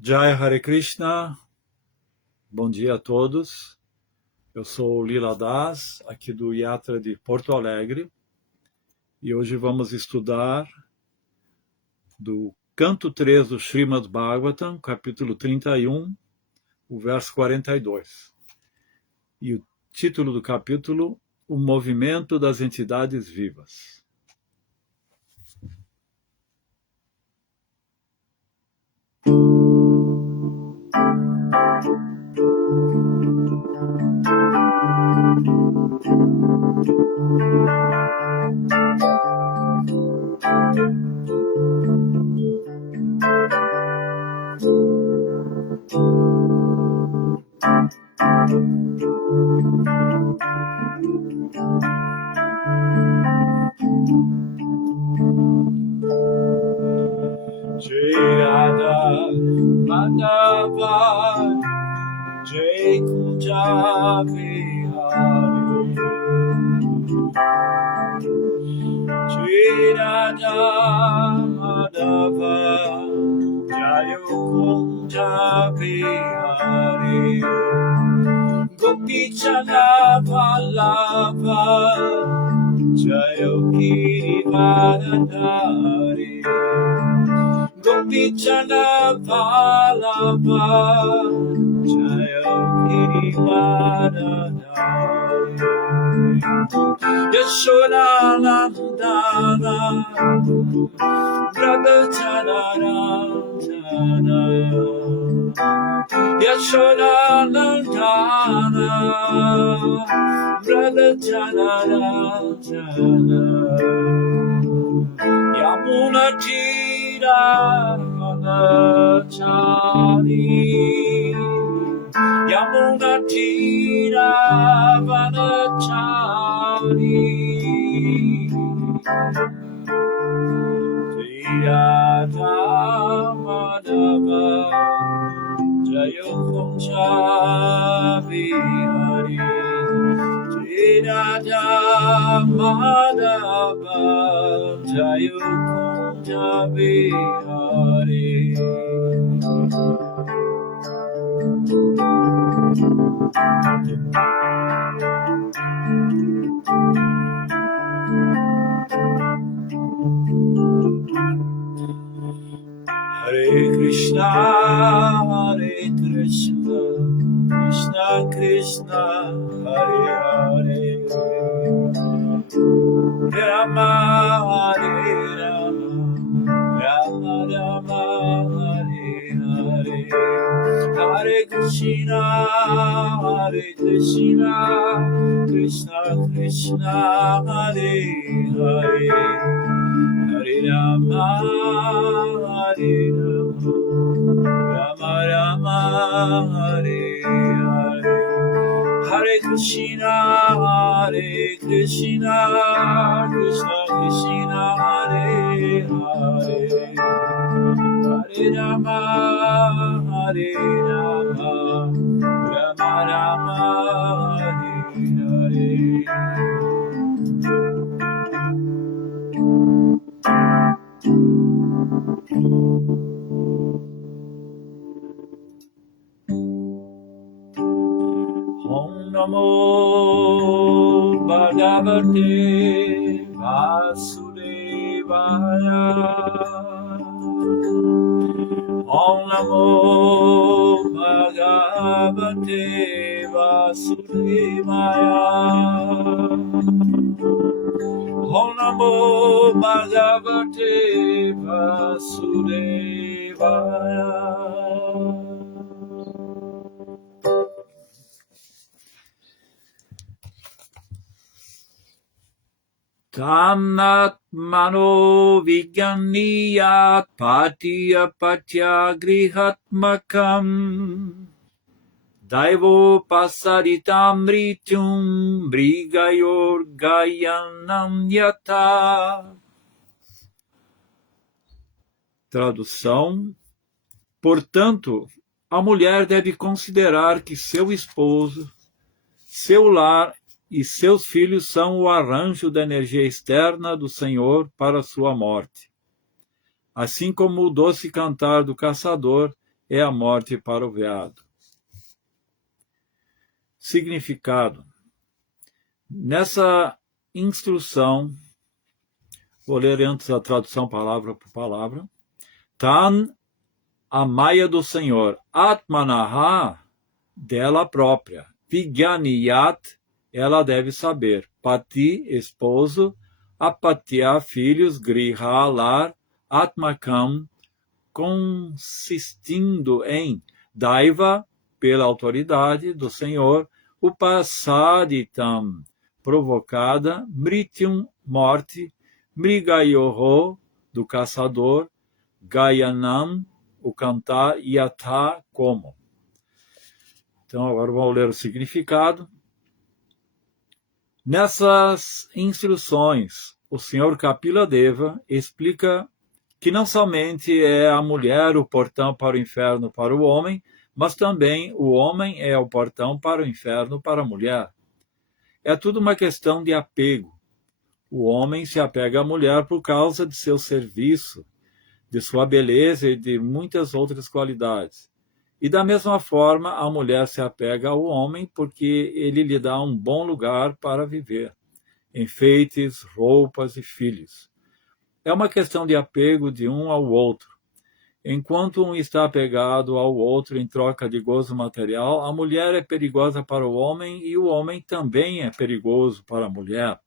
Jai Hare Krishna, bom dia a todos. Eu sou o Lila Das, aqui do Yatra de Porto Alegre, e hoje vamos estudar do canto 3 do Srimad Bhagavatam, capítulo 31, o verso 42. E o título do capítulo, O Movimento das Entidades Vivas. Jai Radha Madhava Jai Kunja Vihari Jai Radha Madhava Jai Kunja Vihari Gopi Chandra Vallabha Jai Giridharadhari Gopi Chandra Vallabha Jaya Giridharadhari Yashoda Nandana Brahmacharya Yashoda Nandana Brahmacharya Yamuna Tira Vanachari Yamuna Tira Vanachari Tira Madhava Jayo Kunja Vihari Tira Madhava Jayo Kunja Vihari Hare Krishna, Hare Krishna, Krishna Krishna, Hare Hare, Rama Hare Rama, Rama Rama Hare Hare, Hare Krishna, Hare Krishna, Krishna Krishna, Hare Hare, Hare Rama, Hare Rama, Rama Rama, Hare Hare, Hare Krishna, Hare Krishna, Krishna Krishna, Hare Hare, Hare Rama, Hare Rama, Rama Rama, Hare Hare. Om Namo Bhagavate Vasudevaya Om Namo Bhagavate Vasudevaya Om Namo Bhagavate Vasudevaya. Tanatmano Viganiyat Patiya Patya Grihatmakam Daivo Pasaritam Rityum Brigayor Gayanam Yata. Tradução: portanto, a mulher deve considerar que seu esposo, seu lar e seus filhos são o arranjo da energia externa do Senhor para sua morte. Assim como o doce cantar do caçador é a morte para o veado. Significado. Nessa instrução, vou ler antes a tradução palavra por palavra. Tan, a maia do Senhor, Atmanaha, dela própria. Vigyaniyat, ela deve saber. Pati, esposo. Apatya, filhos. Griha, lar. Atmakam, consistindo em Daiva, pela autoridade do Senhor. Upasaditam, provocada. Mrityum, morte. Mrigayoho, do caçador. Gayanam, o cantar. Yatha, como. Então, agora vamos ler o significado. Nessas instruções, o Senhor Kapila Deva explica que não somente é a mulher o portão para o inferno para o homem, mas também o homem é o portão para o inferno para a mulher. É tudo uma questão de apego. O homem se apega à mulher por causa de seu serviço, de sua beleza e de muitas outras qualidades. E da mesma forma, a mulher se apega ao homem porque ele lhe dá um bom lugar para viver, enfeites, roupas e filhos. É uma questão de apego de um ao outro. Enquanto um está apegado ao outro em troca de gozo material, a mulher é perigosa para o homem e o homem também é perigoso para a mulher.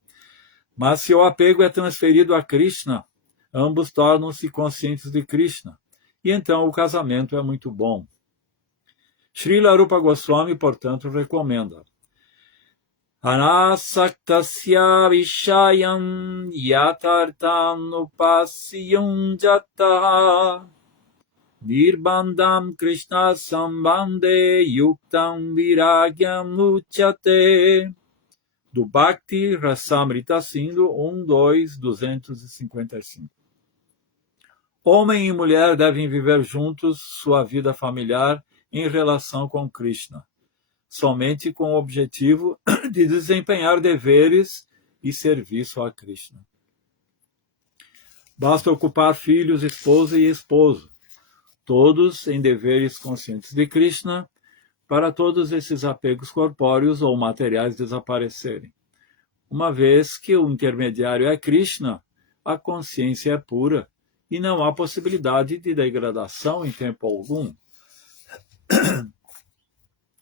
Mas se o apego é transferido a Krishna, ambos tornam-se conscientes de Krishna. E então o casamento é muito bom. Srila Rupa Goswami, portanto, recomenda: Anasaktasya vishayam yatartam upasyam jataha nirbandham krishna sambandhe yuktam viragyam uchate. Do Bhakti Rasamrita Sindhu 1.2, 255. Homem e mulher devem viver juntos sua vida familiar em relação com Krishna, somente com o objetivo de desempenhar deveres e serviço a Krishna. Basta ocupar filhos, esposa e esposo, todos em deveres conscientes de Krishna, para todos esses apegos corpóreos ou materiais desaparecerem. Uma vez que o intermediário é Krishna, a consciência é pura e não há possibilidade de degradação em tempo algum.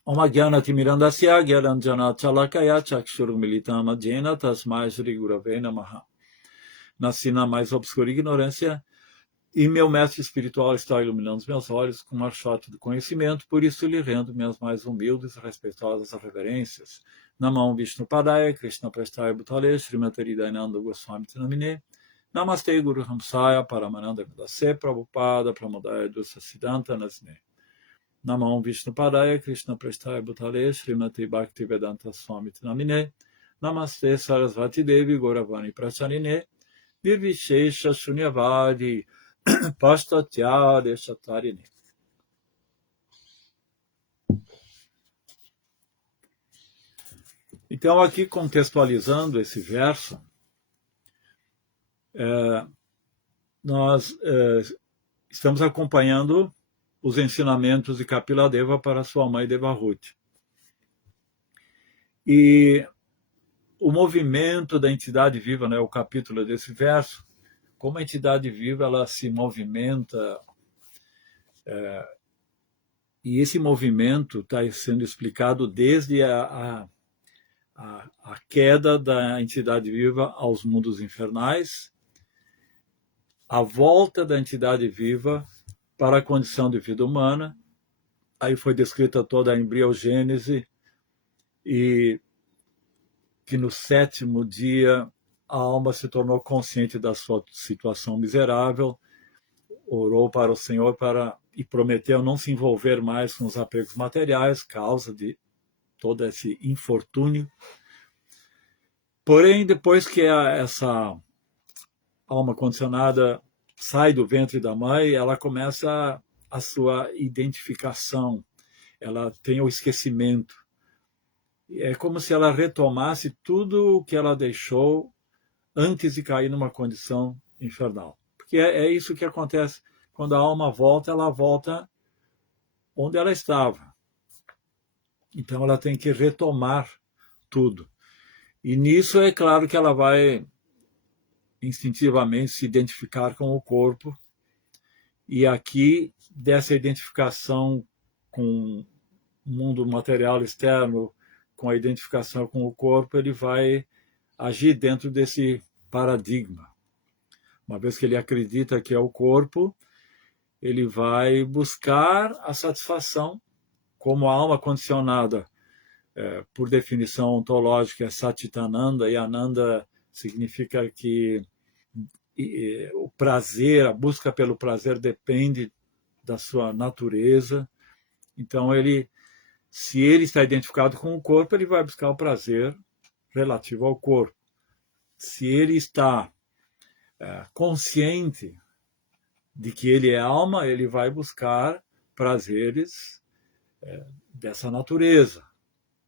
Om Jnana-timirandasya Gyaranjana Chalakaya Chakshurmilitam Adhyena Tasmai Shri Gurave Namaha. Nasci na mais obscura ignorância e meu mestre espiritual está iluminando os meus olhos com uma chota de conhecimento, por isso lhe rendo minhas mais humildes e respeitosas reverências. Namam Vishnu Padaya, Krishna Prestaya Bhutale, Srimati Hridayananda Goswami Tinamine, Namaste Guru Hamsaya, Paramananda Vidase, Prabhupada, Pramodaya Dusa Siddhanta Nasne. Namam Vishnu Padaya, Krishna Prestaya Bhutale, Srimati Bhaktivedanta Swami Tinamine, Namaste Sarasvati Devi, Gauravani Pracharine, Nirvishesha Shunyavadi, Pastatya Deshatarine. Então, aqui contextualizando esse verso, nós estamos acompanhando os ensinamentos de Kapila Deva para sua mãe Devahuti. E o movimento da entidade viva, né, o capítulo desse verso, como a entidade viva ela se movimenta, e esse movimento está sendo explicado desde a queda da entidade viva aos mundos infernais, a volta da entidade viva para a condição de vida humana. Aí foi descrita toda a embriogênese e que no 7º dia a alma se tornou consciente da sua situação miserável, orou para o Senhor e prometeu não se envolver mais com os apegos materiais, causa de todo esse infortúnio. Porém, depois que essa alma condicionada sai do ventre da mãe, ela começa a sua identificação, ela tem o esquecimento. É como se ela retomasse tudo o que ela deixou antes de cair numa condição infernal. Porque é isso que acontece. Quando a alma volta, ela volta onde ela estava. Então ela tem que retomar tudo. E nisso é claro que ela vai instintivamente se identificar com o corpo. E aqui, dessa identificação com o mundo material externo, com a identificação com o corpo, ele vai agir dentro desse paradigma. Uma vez que ele acredita que é o corpo, ele vai buscar a satisfação, como a alma condicionada, por definição ontológica, é Satitananda, e Ananda significa que o prazer, a busca pelo prazer depende da sua natureza. Então, se ele está identificado com o corpo, ele vai buscar o prazer relativo ao corpo. Se ele está consciente de que ele é alma, ele vai buscar prazeres dessa natureza,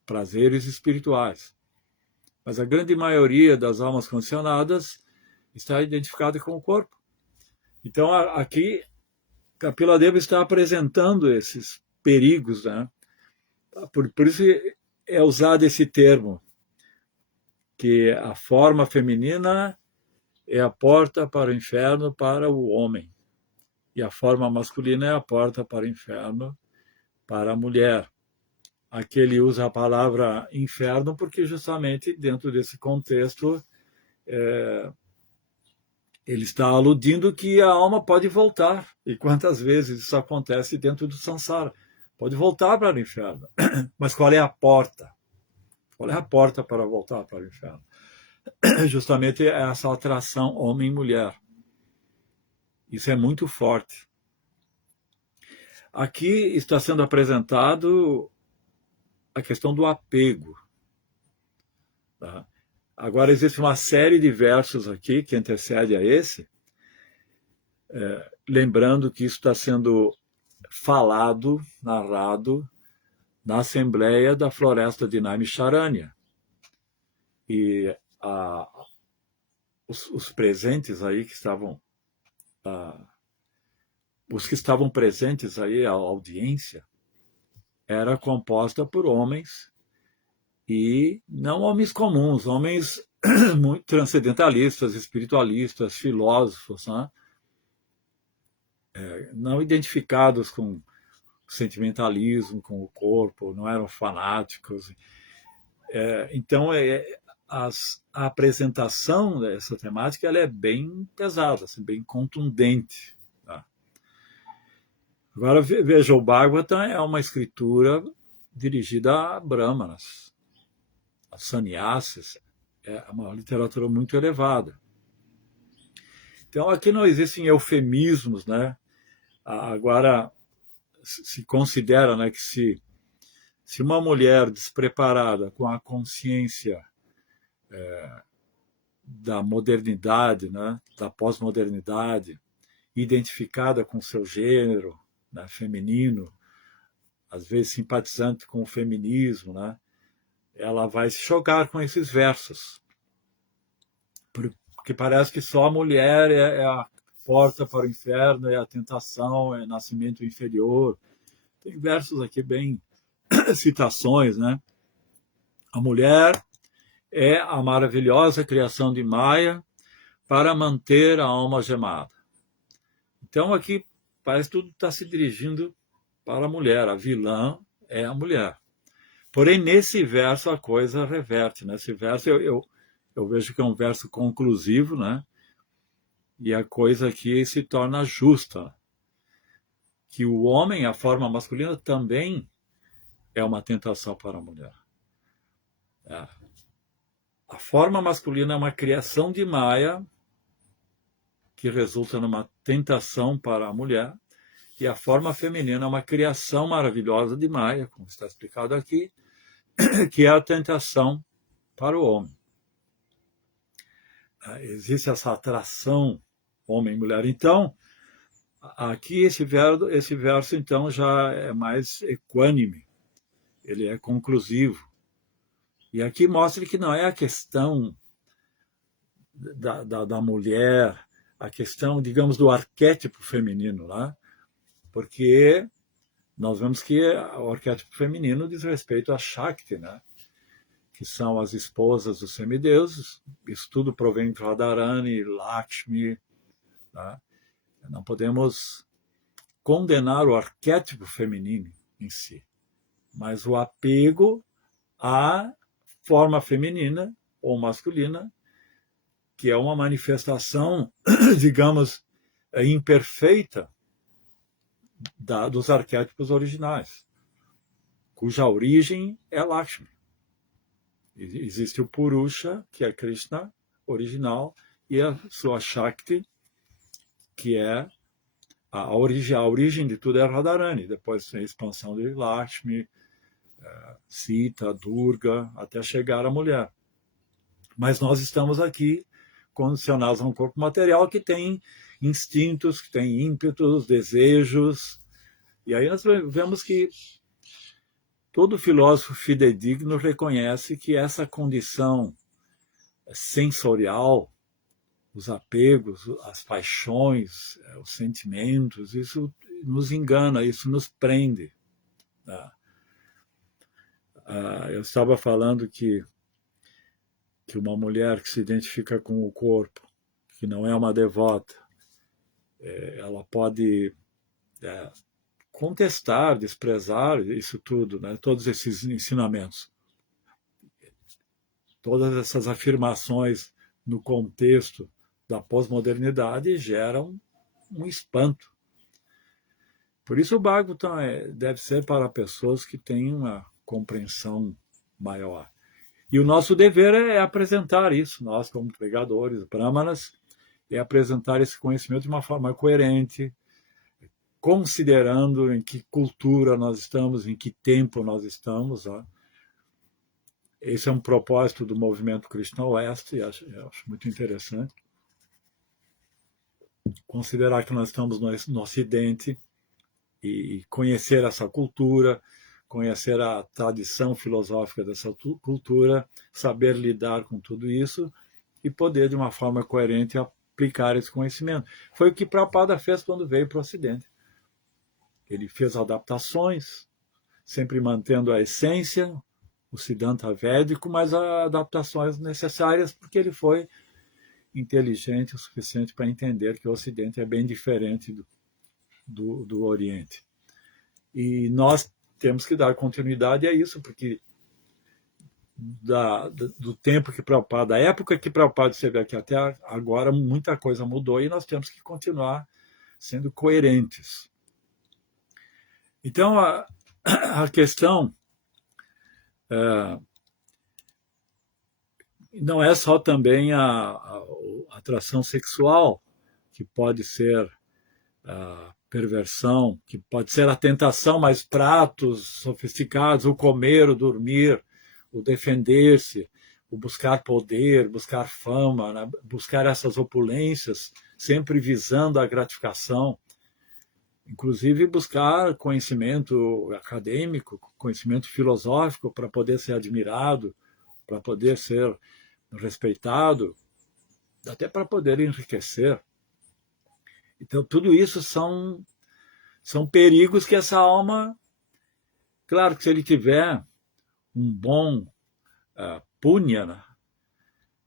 prazeres espirituais. Mas a grande maioria das almas condicionadas está identificada com o corpo. Então, aqui, Kapiladeva está apresentando esses perigos, né? Por isso é usado esse termo, que a forma feminina é a porta para o inferno para o homem, e a forma masculina é a porta para o inferno para a mulher. Aqui ele usa a palavra inferno porque justamente dentro desse contexto ele está aludindo que a alma pode voltar. E quantas vezes isso acontece dentro do samsara? Pode voltar para o inferno. Mas qual é a porta? Qual é a porta para voltar para o inferno? Justamente essa atração homem-mulher. Isso é muito forte. Aqui está sendo apresentado a questão do apego. Tá? Agora, existe uma série de versos aqui que antecede a esse, lembrando que isso está sendo falado, narrado, na Assembleia da Floresta de Naimisharanya. E os presentes aí que estavam... os que estavam presentes aí, a audiência, era composta por homens, e não homens comuns, homens muito transcendentalistas, espiritualistas, filósofos, né? Não identificados com sentimentalismo, com o corpo, não eram fanáticos. Então, a apresentação dessa temática ela é bem pesada, assim, bem contundente. Tá? Agora, veja, o Bhagavatam é uma escritura dirigida a brahmanas, a sannyasis, é uma literatura muito elevada. Então, aqui não existem eufemismos, né? Agora, se considera, né, que se uma mulher despreparada, com a consciência da modernidade, né, da pós-modernidade, identificada com seu gênero, né, feminino, às vezes simpatizante com o feminismo, né, ela vai se chocar com esses versos. Porque parece que só a mulher é a porta para o inferno, é a tentação, é nascimento inferior. Tem versos aqui bem citações, né? A mulher é a maravilhosa criação de Maya para manter a alma gemada. Então aqui parece que tudo está se dirigindo para a mulher. A vilã é a mulher. Porém, nesse verso a coisa reverte. Nesse verso eu vejo que é um verso conclusivo, né? E a coisa aqui se torna justa. Que o homem, a forma masculina, também é uma tentação para a mulher. A forma masculina é uma criação de Maya que resulta numa tentação para a mulher, e a forma feminina é uma criação maravilhosa de Maya, como está explicado aqui, que é a tentação para o homem. Existe essa atração homem e mulher. Então, aqui esse verso então já é mais equânime, ele é conclusivo. E aqui mostra que não é a questão da mulher, a questão, digamos, do arquétipo feminino, né? Porque nós vemos que o arquétipo feminino diz respeito a Shakti, né? Que são as esposas dos semideuses. Isso tudo provém de Radharani, Lakshmi. Tá? Não podemos condenar o arquétipo feminino em si, mas o apego à forma feminina ou masculina, que é uma manifestação, digamos, imperfeita dos arquétipos originais, cuja origem é Lakshmi. Existe o Purusha, que é Krishna, original, e a sua Shakti, que é a origem de tudo é Radharani. Depois tem a expansão de Lakshmi, Sita, Durga, até chegar à mulher. Mas nós estamos aqui condicionados a um corpo material que tem instintos, que tem ímpetos, desejos. E aí nós vemos que todo filósofo fidedigno reconhece que essa condição sensorial, os apegos, as paixões, os sentimentos, isso nos engana, isso nos prende. Eu estava falando que uma mulher que se identifica com o corpo, que não é uma devota, ela pode contestar, desprezar isso tudo, né? Todos esses ensinamentos, todas essas afirmações no contexto da pós-modernidade geram um espanto. Por isso o Bhagavatam deve ser para pessoas que têm uma compreensão maior. E o nosso dever é apresentar isso, nós como pregadores, brahmanas, é apresentar esse conhecimento de uma forma coerente, considerando em que cultura nós estamos, em que tempo nós estamos. Ó. Esse é um propósito do movimento Krishna Oeste, eu acho muito interessante. Considerar que nós estamos no Ocidente e conhecer essa cultura, conhecer a tradição filosófica dessa cultura, saber lidar com tudo isso e poder, de uma forma coerente, aplicar esse conhecimento. Foi o que Prabhupada fez quando veio para o Ocidente. Ele fez adaptações, sempre mantendo a essência, o Siddhanta védico, mas adaptações necessárias, porque ele foi inteligente o suficiente para entender que o Ocidente é bem diferente do Oriente. E nós temos que dar continuidade a isso, porque do tempo que Prabhupada, da época que Prabhupada esteve aqui até agora, muita coisa mudou e nós temos que continuar sendo coerentes. Então, a questão não é só também a atração sexual, que pode ser a perversão, que pode ser a tentação, mas pratos sofisticados, o comer, o dormir, o defender-se, o buscar poder, buscar fama, né? Buscar essas opulências, sempre visando a gratificação, inclusive buscar conhecimento acadêmico, conhecimento filosófico para poder ser admirado, para poder ser respeitado, até para poder enriquecer. Então, tudo isso são perigos que essa alma, claro que se ele tiver um bom punya, né,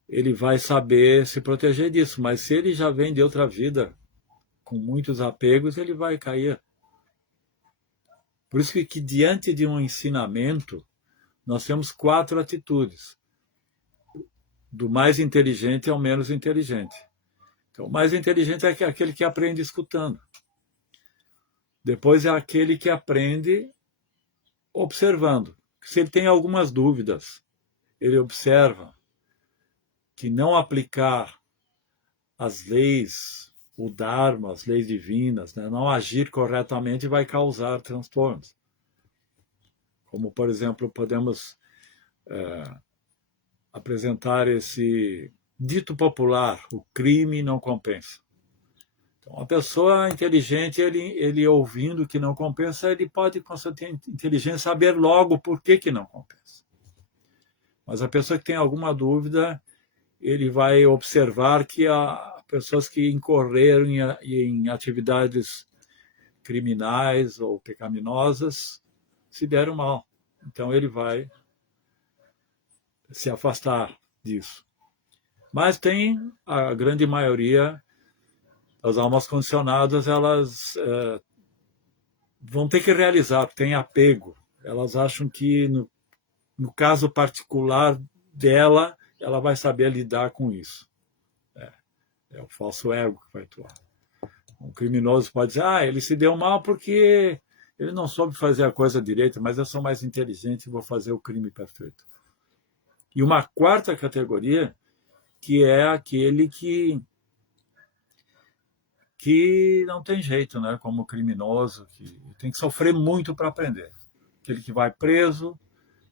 ele vai saber se proteger disso, mas se ele já vem de outra vida com muitos apegos, ele vai cair. Por isso que diante de um ensinamento, nós temos 4 atitudes, do mais inteligente ao menos inteligente. Então, o mais inteligente é aquele que aprende escutando. Depois é aquele que aprende observando. Se ele tem algumas dúvidas, ele observa que não aplicar as leis, o Dharma, as leis divinas, né, não agir corretamente vai causar transtornos. Como, por exemplo, podemos apresentar esse dito popular, o crime não compensa. Então, a pessoa inteligente, ele ouvindo que não compensa, ele pode, com sua inteligência, saber logo por que não compensa. Mas a pessoa que tem alguma dúvida, ele vai observar que há pessoas que incorreram em atividades criminais ou pecaminosas se deram mal. Então ele vai se afastar disso. Mas tem a grande maioria, as almas condicionadas, elas vão ter que realizar, tem apego. Elas acham que, no caso particular dela, ela vai saber lidar com isso. É o falso ego que vai atuar. Um criminoso pode dizer, ele se deu mal porque ele não soube fazer a coisa direita, mas eu sou mais inteligente e vou fazer o crime perfeito. E uma quarta categoria, que é aquele que não tem jeito, né? Como criminoso, que tem que sofrer muito para aprender. Aquele que vai preso,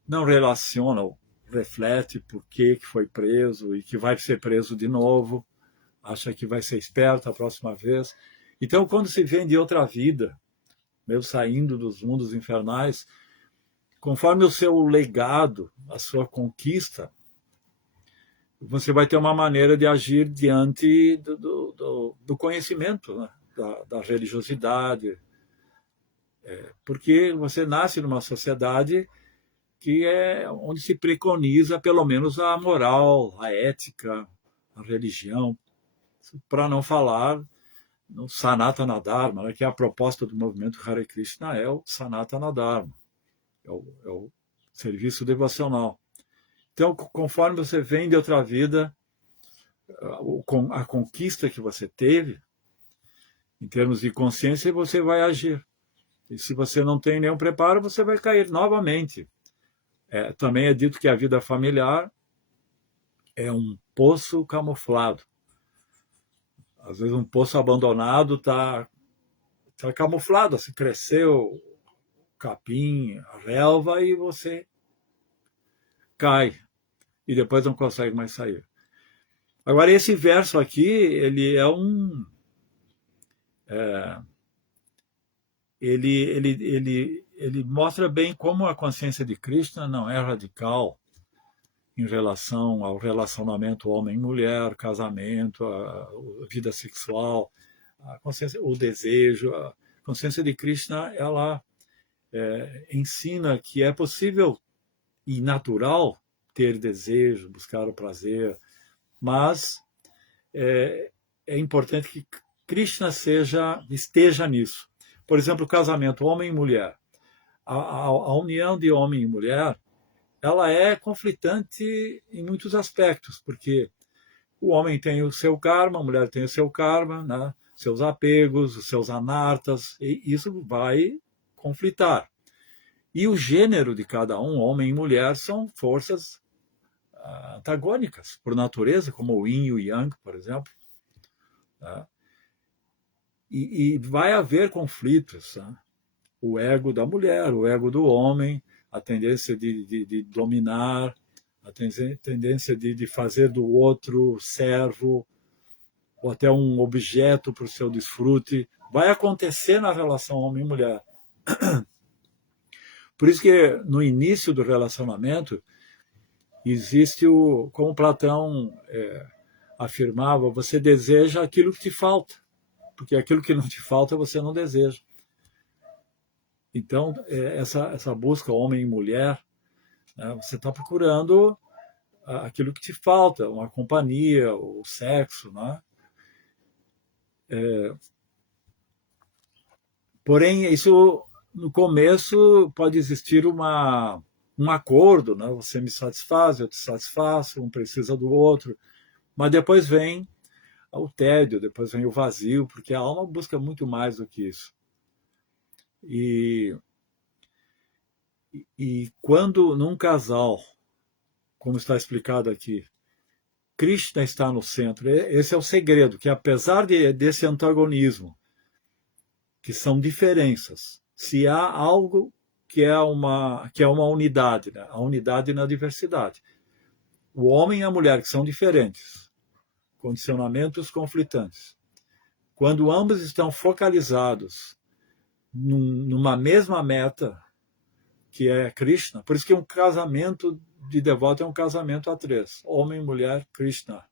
não relaciona ou reflete por que foi preso e que vai ser preso de novo, acha que vai ser esperto a próxima vez. Então, quando se vem de outra vida, mesmo saindo dos mundos infernais, conforme o seu legado, a sua conquista, você vai ter uma maneira de agir diante do conhecimento, né? da religiosidade, porque você nasce numa sociedade que é onde se preconiza pelo menos a moral, a ética, a religião, para não falar no Sanatana Dharma, né, que é a proposta do movimento Hare Krishna, é o Sanatana Dharma, é o serviço devocional. Então, conforme você vem de outra vida, a conquista que você teve, em termos de consciência, você vai agir. E se você não tem nenhum preparo, você vai cair novamente. Também é dito que a vida familiar é um poço camuflado. Às vezes um poço abandonado está camuflado, assim, cresceu o capim, a relva, e você cai. E depois não consegue mais sair. Agora, esse verso aqui, ele é um... Ele mostra bem como a consciência de Krishna não é radical em relação ao relacionamento homem-mulher, casamento, a vida sexual, a consciência, o desejo. A consciência de Krishna, ela ensina que é possível e natural ter desejo, buscar o prazer, mas é importante que Krishna esteja nisso. Por exemplo, o casamento homem e mulher. A união de homem e mulher, ela é conflitante em muitos aspectos, porque o homem tem o seu karma, a mulher tem o seu karma, né? Seus apegos, os seus anartas, e isso vai conflitar. E o gênero de cada um, homem e mulher, são forças antagônicas, por natureza, como o yin e o yang, por exemplo. Tá? E vai haver conflitos. Tá? O ego da mulher, o ego do homem, a tendência de dominar, a tendência de fazer do outro servo, ou até um objeto para o seu desfrute, vai acontecer na relação homem e mulher. Por isso que no início do relacionamento existe como Platão afirmava, você deseja aquilo que te falta, porque aquilo que não te falta você não deseja. Então, essa busca homem e mulher, né, você está procurando aquilo que te falta, uma companhia, o sexo, né? Porém, isso no começo pode existir um acordo, né? Você me satisfaz, eu te satisfaço, um precisa do outro, mas depois vem o tédio, depois vem o vazio, porque a alma busca muito mais do que isso. E quando num casal, como está explicado aqui, Krishna está no centro, esse é o segredo, que apesar desse antagonismo, que são diferenças, se há algo que é uma unidade, né? A unidade na diversidade. O homem e a mulher, que são diferentes, condicionamentos conflitantes. Quando ambos estão focalizados numa mesma meta, que é Krishna, por isso que um casamento de devoto é um casamento a três, homem, mulher, Krishna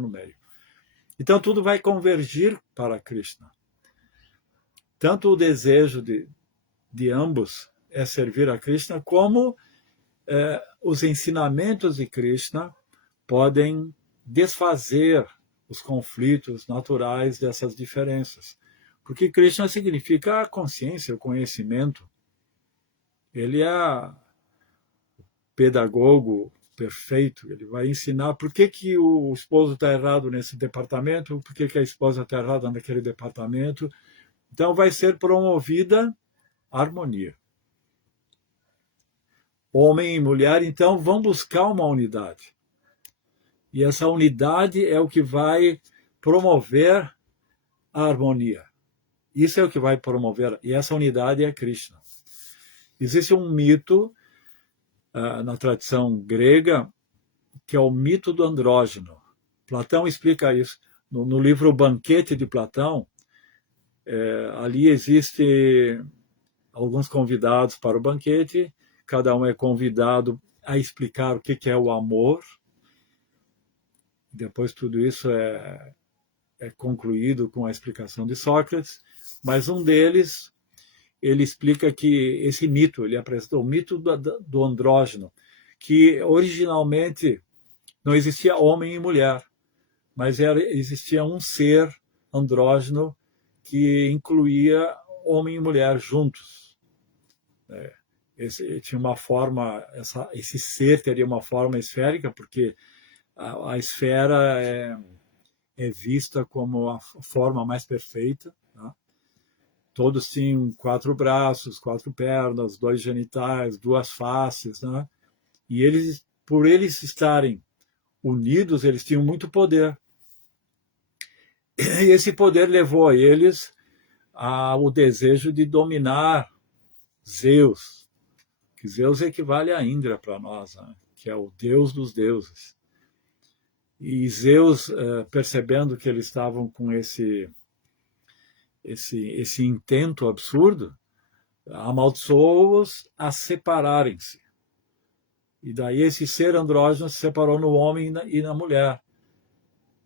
no meio. Então tudo vai convergir para Krishna. tanto o desejo de ambos é servir a Krishna, como os ensinamentos de Krishna podem desfazer os conflitos naturais dessas diferenças. Porque Krishna significa a consciência, o conhecimento. Ele é pedagogo perfeito, ele vai ensinar por que o esposo está errado nesse departamento, por que a esposa está errada naquele departamento. Então vai ser promovida a harmonia. Homem e mulher, então, vão buscar uma unidade. E essa unidade é o que vai promover a harmonia. Isso é o que vai promover, e essa unidade é Krishna. Existe um mito na tradição grega, que é o mito do andrógeno. Platão explica isso. No livro Banquete de Platão, ali existe alguns convidados para o banquete, cada um é convidado a explicar o que é o amor. Depois tudo isso é concluído com a explicação de Sócrates, mas um deles, ele explica que esse mito, ele apresentou o mito do andrógeno, que originalmente não existia homem e mulher, mas existia um ser andrógeno que incluía homem e mulher juntos. Tinha uma forma, esse ser teria uma forma esférica, porque a esfera é vista como a forma mais perfeita. Tá? Todos tinham 4 braços, 4 pernas, 2 genitais, 2 faces. Né? E eles, por eles estarem unidos, eles tinham muito poder. E esse poder levou a eles ao desejo de dominar Zeus, que Zeus equivale a Indra para nós, né? Que é o deus dos deuses. E Zeus, percebendo que eles estavam com esse intento absurdo, amaldiçoou-os a separarem-se. E daí esse ser andrógeno se separou no homem e na mulher.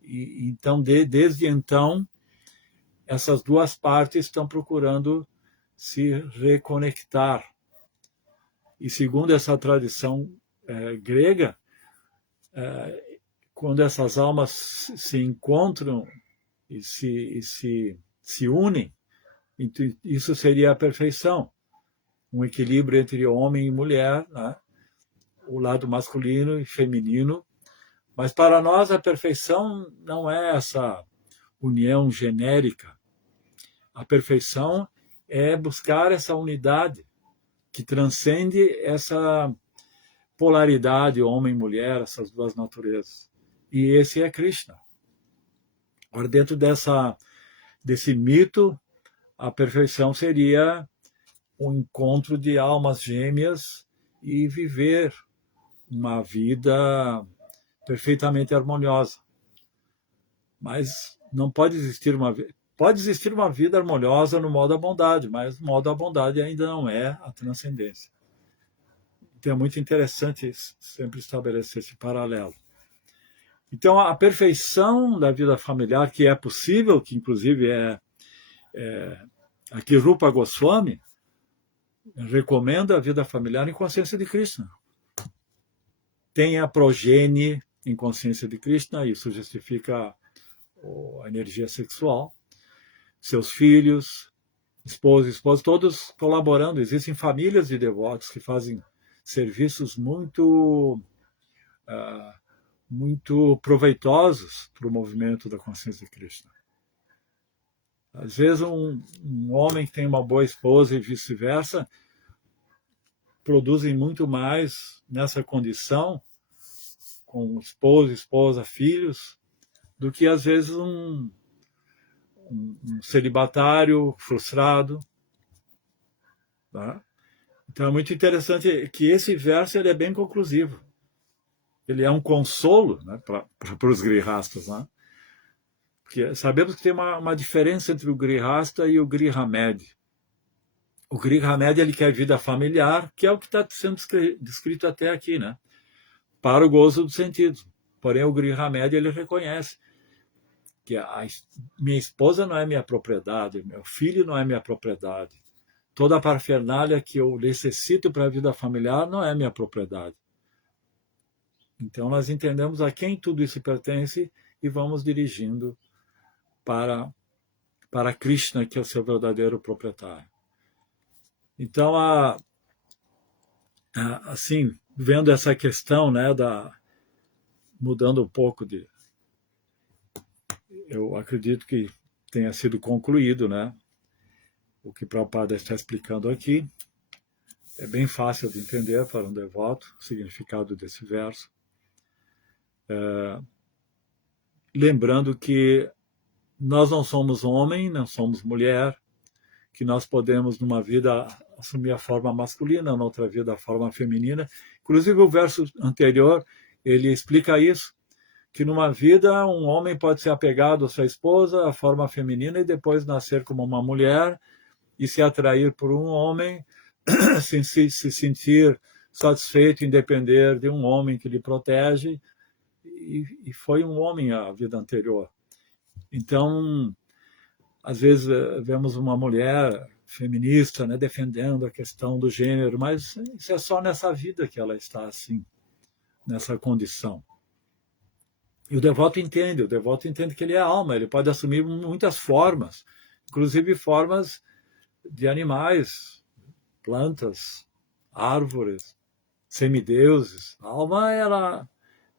E então, desde então, essas duas partes estão procurando se reconectar. E segundo essa tradição grega, quando essas almas se encontram e se unem, isso seria a perfeição. Um equilíbrio entre homem e mulher, né? O lado masculino e feminino. Mas para nós a perfeição não é essa união genérica. A perfeição é buscar essa unidade que transcende essa polaridade homem e mulher, essas duas naturezas. E esse é Krishna. Agora, dentro desse mito, a perfeição seria o encontro de almas gêmeas e viver uma vida perfeitamente harmoniosa. Mas não pode existir uma vida harmoniosa no modo da bondade, mas no modo da bondade ainda não é a transcendência. Então é muito interessante sempre estabelecer esse paralelo. Então a perfeição da vida familiar, que é possível, que inclusive aqui Rupa Goswami recomenda a vida familiar em consciência de Krishna. Tem a progenie em consciência de Krishna, isso justifica a energia sexual. Seus filhos, esposa, todos colaborando. Existem famílias de devotos que fazem serviços muito proveitosos para o movimento da consciência de Krishna. Às vezes um homem que tem uma boa esposa e vice-versa produzem muito mais nessa condição, com esposa, filhos, do que às vezes um celibatário frustrado. Tá? Então é muito interessante que esse verso ele é bem conclusivo. Ele é um consolo, né, para os grihastas. Né? Porque sabemos que tem uma diferença entre o grihasta e o grihamed. O grihamed ele quer vida familiar, que é o que está sendo descrito até aqui, né? Para o gozo dos sentidos. Porém, o grihamed ele reconhece que minha esposa não é minha propriedade, meu filho não é minha propriedade. Toda a parafernália que eu necessito para a vida familiar não é minha propriedade. Então nós entendemos a quem tudo isso pertence e vamos dirigindo para Krishna, que é o seu verdadeiro proprietário. Então, assim, vendo essa questão, né, mudando um pouco eu acredito que tenha sido concluído, né, o que Prabhupada está explicando aqui. É bem fácil de entender para um devoto o significado desse verso. Lembrando que nós não somos homem, não somos mulher, que nós podemos, numa vida, assumir a forma masculina, na outra vida, a forma feminina. Inclusive, o verso anterior, ele explica isso, que numa vida, um homem pode ser apegado à sua esposa, a forma feminina, e depois nascer como uma mulher e se atrair por um homem, se sentir satisfeito em depender de um homem que lhe protege, e foi um homem a vida anterior. Então, às vezes vemos uma mulher feminista, né, defendendo a questão do gênero, mas isso é só nessa vida que ela está assim, nessa condição. E o devoto entende que ele é alma, ele pode assumir muitas formas, inclusive formas de animais, plantas, árvores, semideuses. A alma,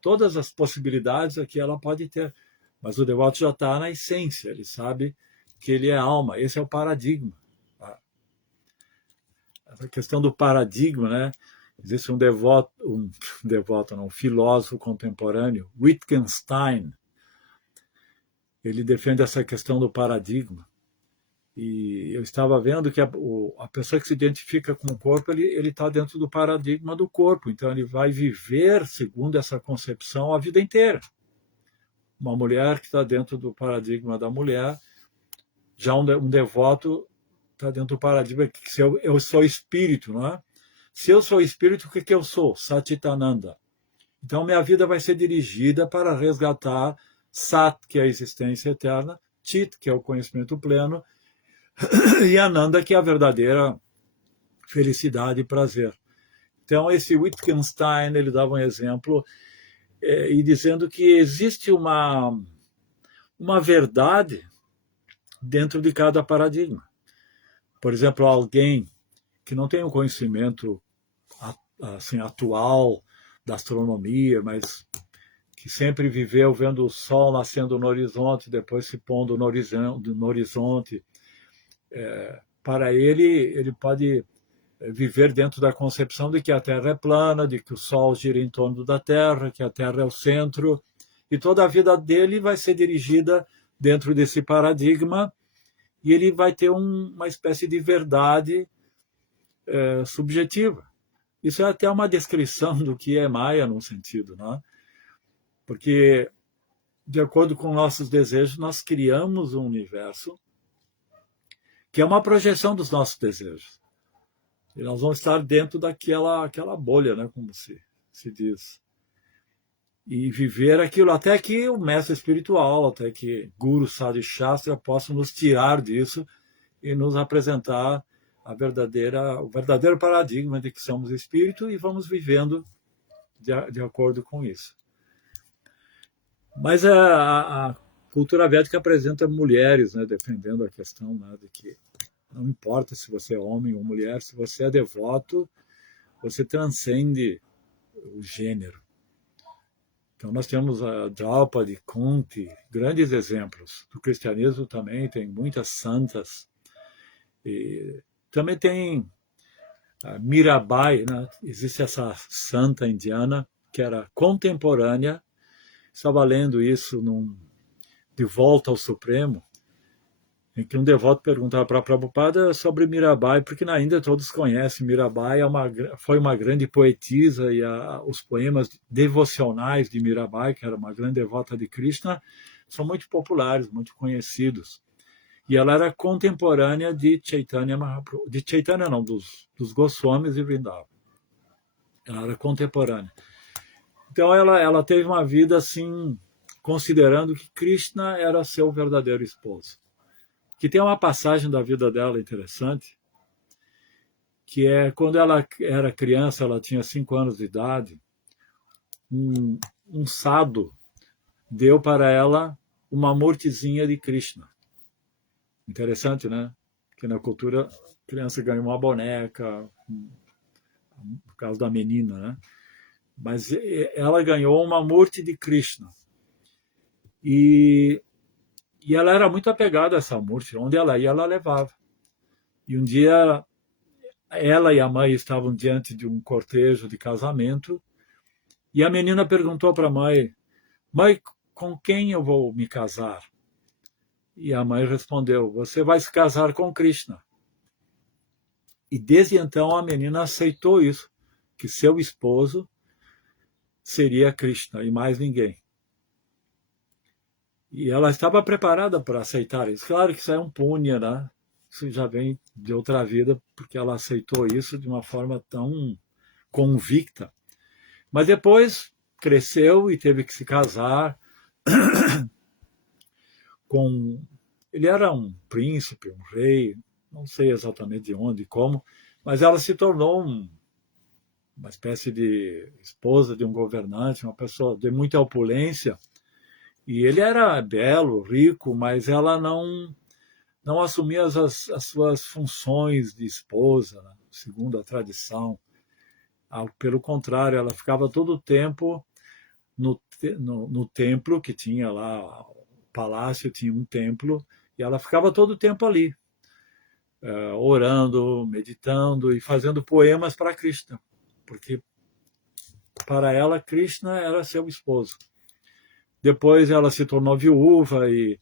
todas as possibilidades aqui ela pode ter, mas o devoto já está na essência, ele sabe que ele é alma, esse é o paradigma. Essa questão do paradigma, né? Existe um filósofo contemporâneo, Wittgenstein, ele defende essa questão do paradigma. E eu estava vendo que a pessoa que se identifica com o corpo, ele está dentro do paradigma do corpo, então ele vai viver segundo essa concepção a vida inteira. Uma mulher que está dentro do paradigma da mulher, já um devoto está dentro do paradigma que eu sou espírito, não é? Se eu sou espírito, o que eu sou? Satchitananda. Então, minha vida vai ser dirigida para resgatar Sat, que é a existência eterna, Chit, que é o conhecimento pleno, e Ananda, que é a verdadeira felicidade e prazer. Então, esse Wittgenstein, ele dava um exemplo, e dizendo que existe uma verdade dentro de cada paradigma. Por exemplo, alguém que não tem um conhecimento assim, atual da astronomia, mas que sempre viveu vendo o sol nascendo no horizonte, depois se pondo no horizonte, para ele pode viver dentro da concepção de que a Terra é plana, de que o Sol gira em torno da Terra, que a Terra é o centro, e toda a vida dele vai ser dirigida dentro desse paradigma, e ele vai ter uma espécie de verdade subjetiva. Isso é até uma descrição do que é Maya, num sentido, né? Porque, de acordo com nossos desejos, nós criamos um universo que é uma projeção dos nossos desejos. E nós vamos estar dentro daquela bolha, né, como se diz. E viver aquilo até que o mestre espiritual, até que Guru Sadhu Shastra possa nos tirar disso e nos apresentar o verdadeiro paradigma de que somos espírito e vamos vivendo de acordo com isso. Mas a cultura védica apresenta mulheres, né, defendendo a questão, né, de que não importa se você é homem ou mulher, se você é devoto, você transcende o gênero. Então nós temos a Draupadi, Kunti, grandes exemplos. Do cristianismo também tem muitas santas. E também tem a Mirabai, né? Existe essa santa indiana que era contemporânea. Estava lendo isso de Volta ao Supremo, em que um devoto perguntava para Prabhupada sobre Mirabai, porque na Índia todos conhecem. Mirabai foi uma grande poetisa, e os poemas devocionais de Mirabai, que era uma grande devota de Krishna, são muito populares, muito conhecidos. E ela era contemporânea de Chaitanya Mahaprabhu, de Chaitanya não, dos Goswamis e Vrindavan. Ela era contemporânea. Então ela teve uma vida assim considerando que Krishna era seu verdadeiro esposo. Que tem uma passagem da vida dela interessante, que é quando ela era criança, ela tinha 5 anos de idade, um sadhu deu para ela uma mortezinha de Krishna. Interessante, né? Que na cultura a criança ganha uma boneca, no caso da menina, né? Mas ela ganhou uma murti de Krishna. E ela era muito apegada a essa murti. Onde ela ia, ela levava. E um dia, ela e a mãe estavam diante de um cortejo de casamento, e a menina perguntou para a mãe: mãe, com quem eu vou me casar? E a mãe respondeu: você vai se casar com Krishna. E desde então a menina aceitou isso, que seu esposo seria Krishna e mais ninguém. E ela estava preparada para aceitar isso. Claro que isso é um punya, né? Isso já vem de outra vida, porque ela aceitou isso de uma forma tão convicta. Mas depois cresceu e teve que se casar com... Ele era um príncipe, um rei, não sei exatamente de onde e como, mas ela se tornou uma espécie de esposa de um governante, uma pessoa de muita opulência. E ele era belo, rico, mas ela não assumia as suas funções de esposa, né, segundo a tradição. Pelo contrário, ela ficava todo o tempo no templo, que tinha lá, o palácio tinha um templo, e ela ficava todo o tempo ali, orando, meditando e fazendo poemas para Krishna, porque para ela Krishna era seu esposo. Depois ela se tornou viúva e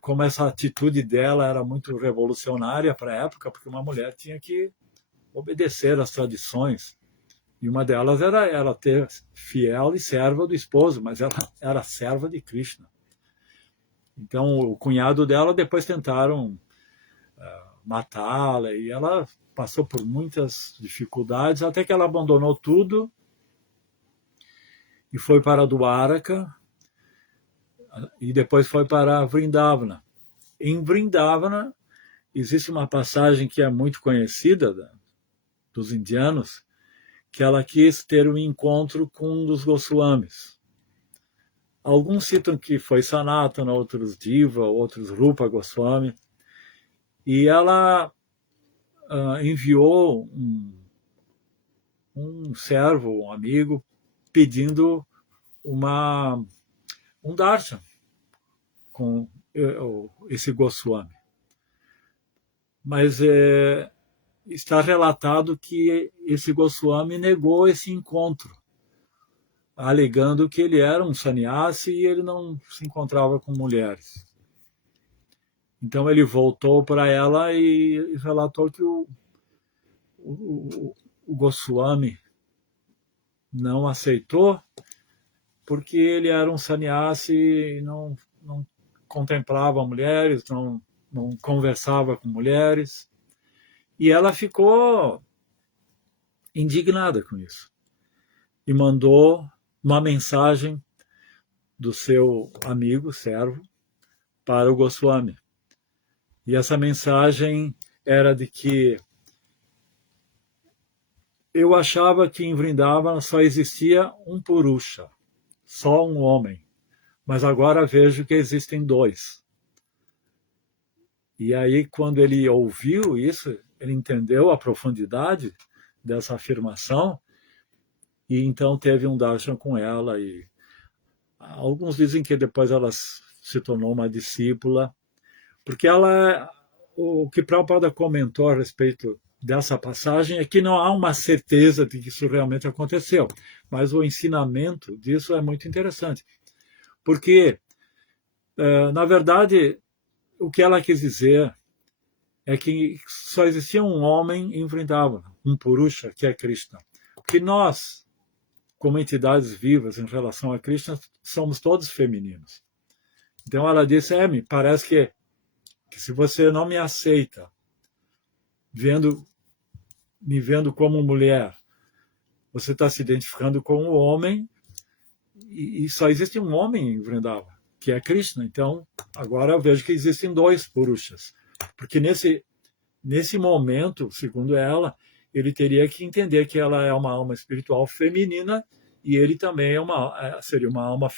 como essa atitude dela era muito revolucionária para a época, porque uma mulher tinha que obedecer às tradições. E uma delas era ela ter fiel e serva do esposo, mas ela era serva de Krishna. Então o cunhado dela depois tentaram matá-la e ela passou por muitas dificuldades até que ela abandonou tudo e foi para Dwaraka, e depois foi para Vrindavana. Em Vrindavana existe uma passagem que é muito conhecida dos indianos, que ela quis ter um encontro com um dos Goswamis. Alguns citam que foi Sanatana, outros Diva, outros Rupa Goswami. E ela enviou um servo, um amigo, pedindo um darshan com esse Goswami. Mas está relatado que esse Goswami negou esse encontro, alegando que ele era um sannyasi e ele não se encontrava com mulheres. Então ele voltou para ela e relatou que o Goswami não aceitou porque ele era um sannyasi e não contemplava mulheres, não conversava com mulheres. E ela ficou indignada com isso. E mandou uma mensagem do seu amigo, servo, para o Goswami. E essa mensagem era de que eu achava que em Vrindavana só existia um Purusha, só um homem. Mas agora vejo que existem dois. E aí, quando ele ouviu isso, ele entendeu a profundidade dessa afirmação, e então teve um darshan com ela. E alguns dizem que depois ela se tornou uma discípula, porque o que Prabhupada comentou a respeito dessa passagem é que não há uma certeza de que isso realmente aconteceu, mas o ensinamento disso é muito interessante, porque, na verdade, o que ela quis dizer é que só existia um homem em Vrindavana, um Purusha, que é Krishna. Que nós, como entidades vivas em relação a Krishna, somos todos femininos. Então ela disse, me parece que se você não me aceita, me vendo como mulher, você está se identificando com o homem, e só existe um homem em Vrindavan, que é Krishna. Então, agora eu vejo que existem dois Purushas. Porque nesse momento, segundo ela, ele teria que entender que ela é uma alma espiritual feminina e ele também seria uma alma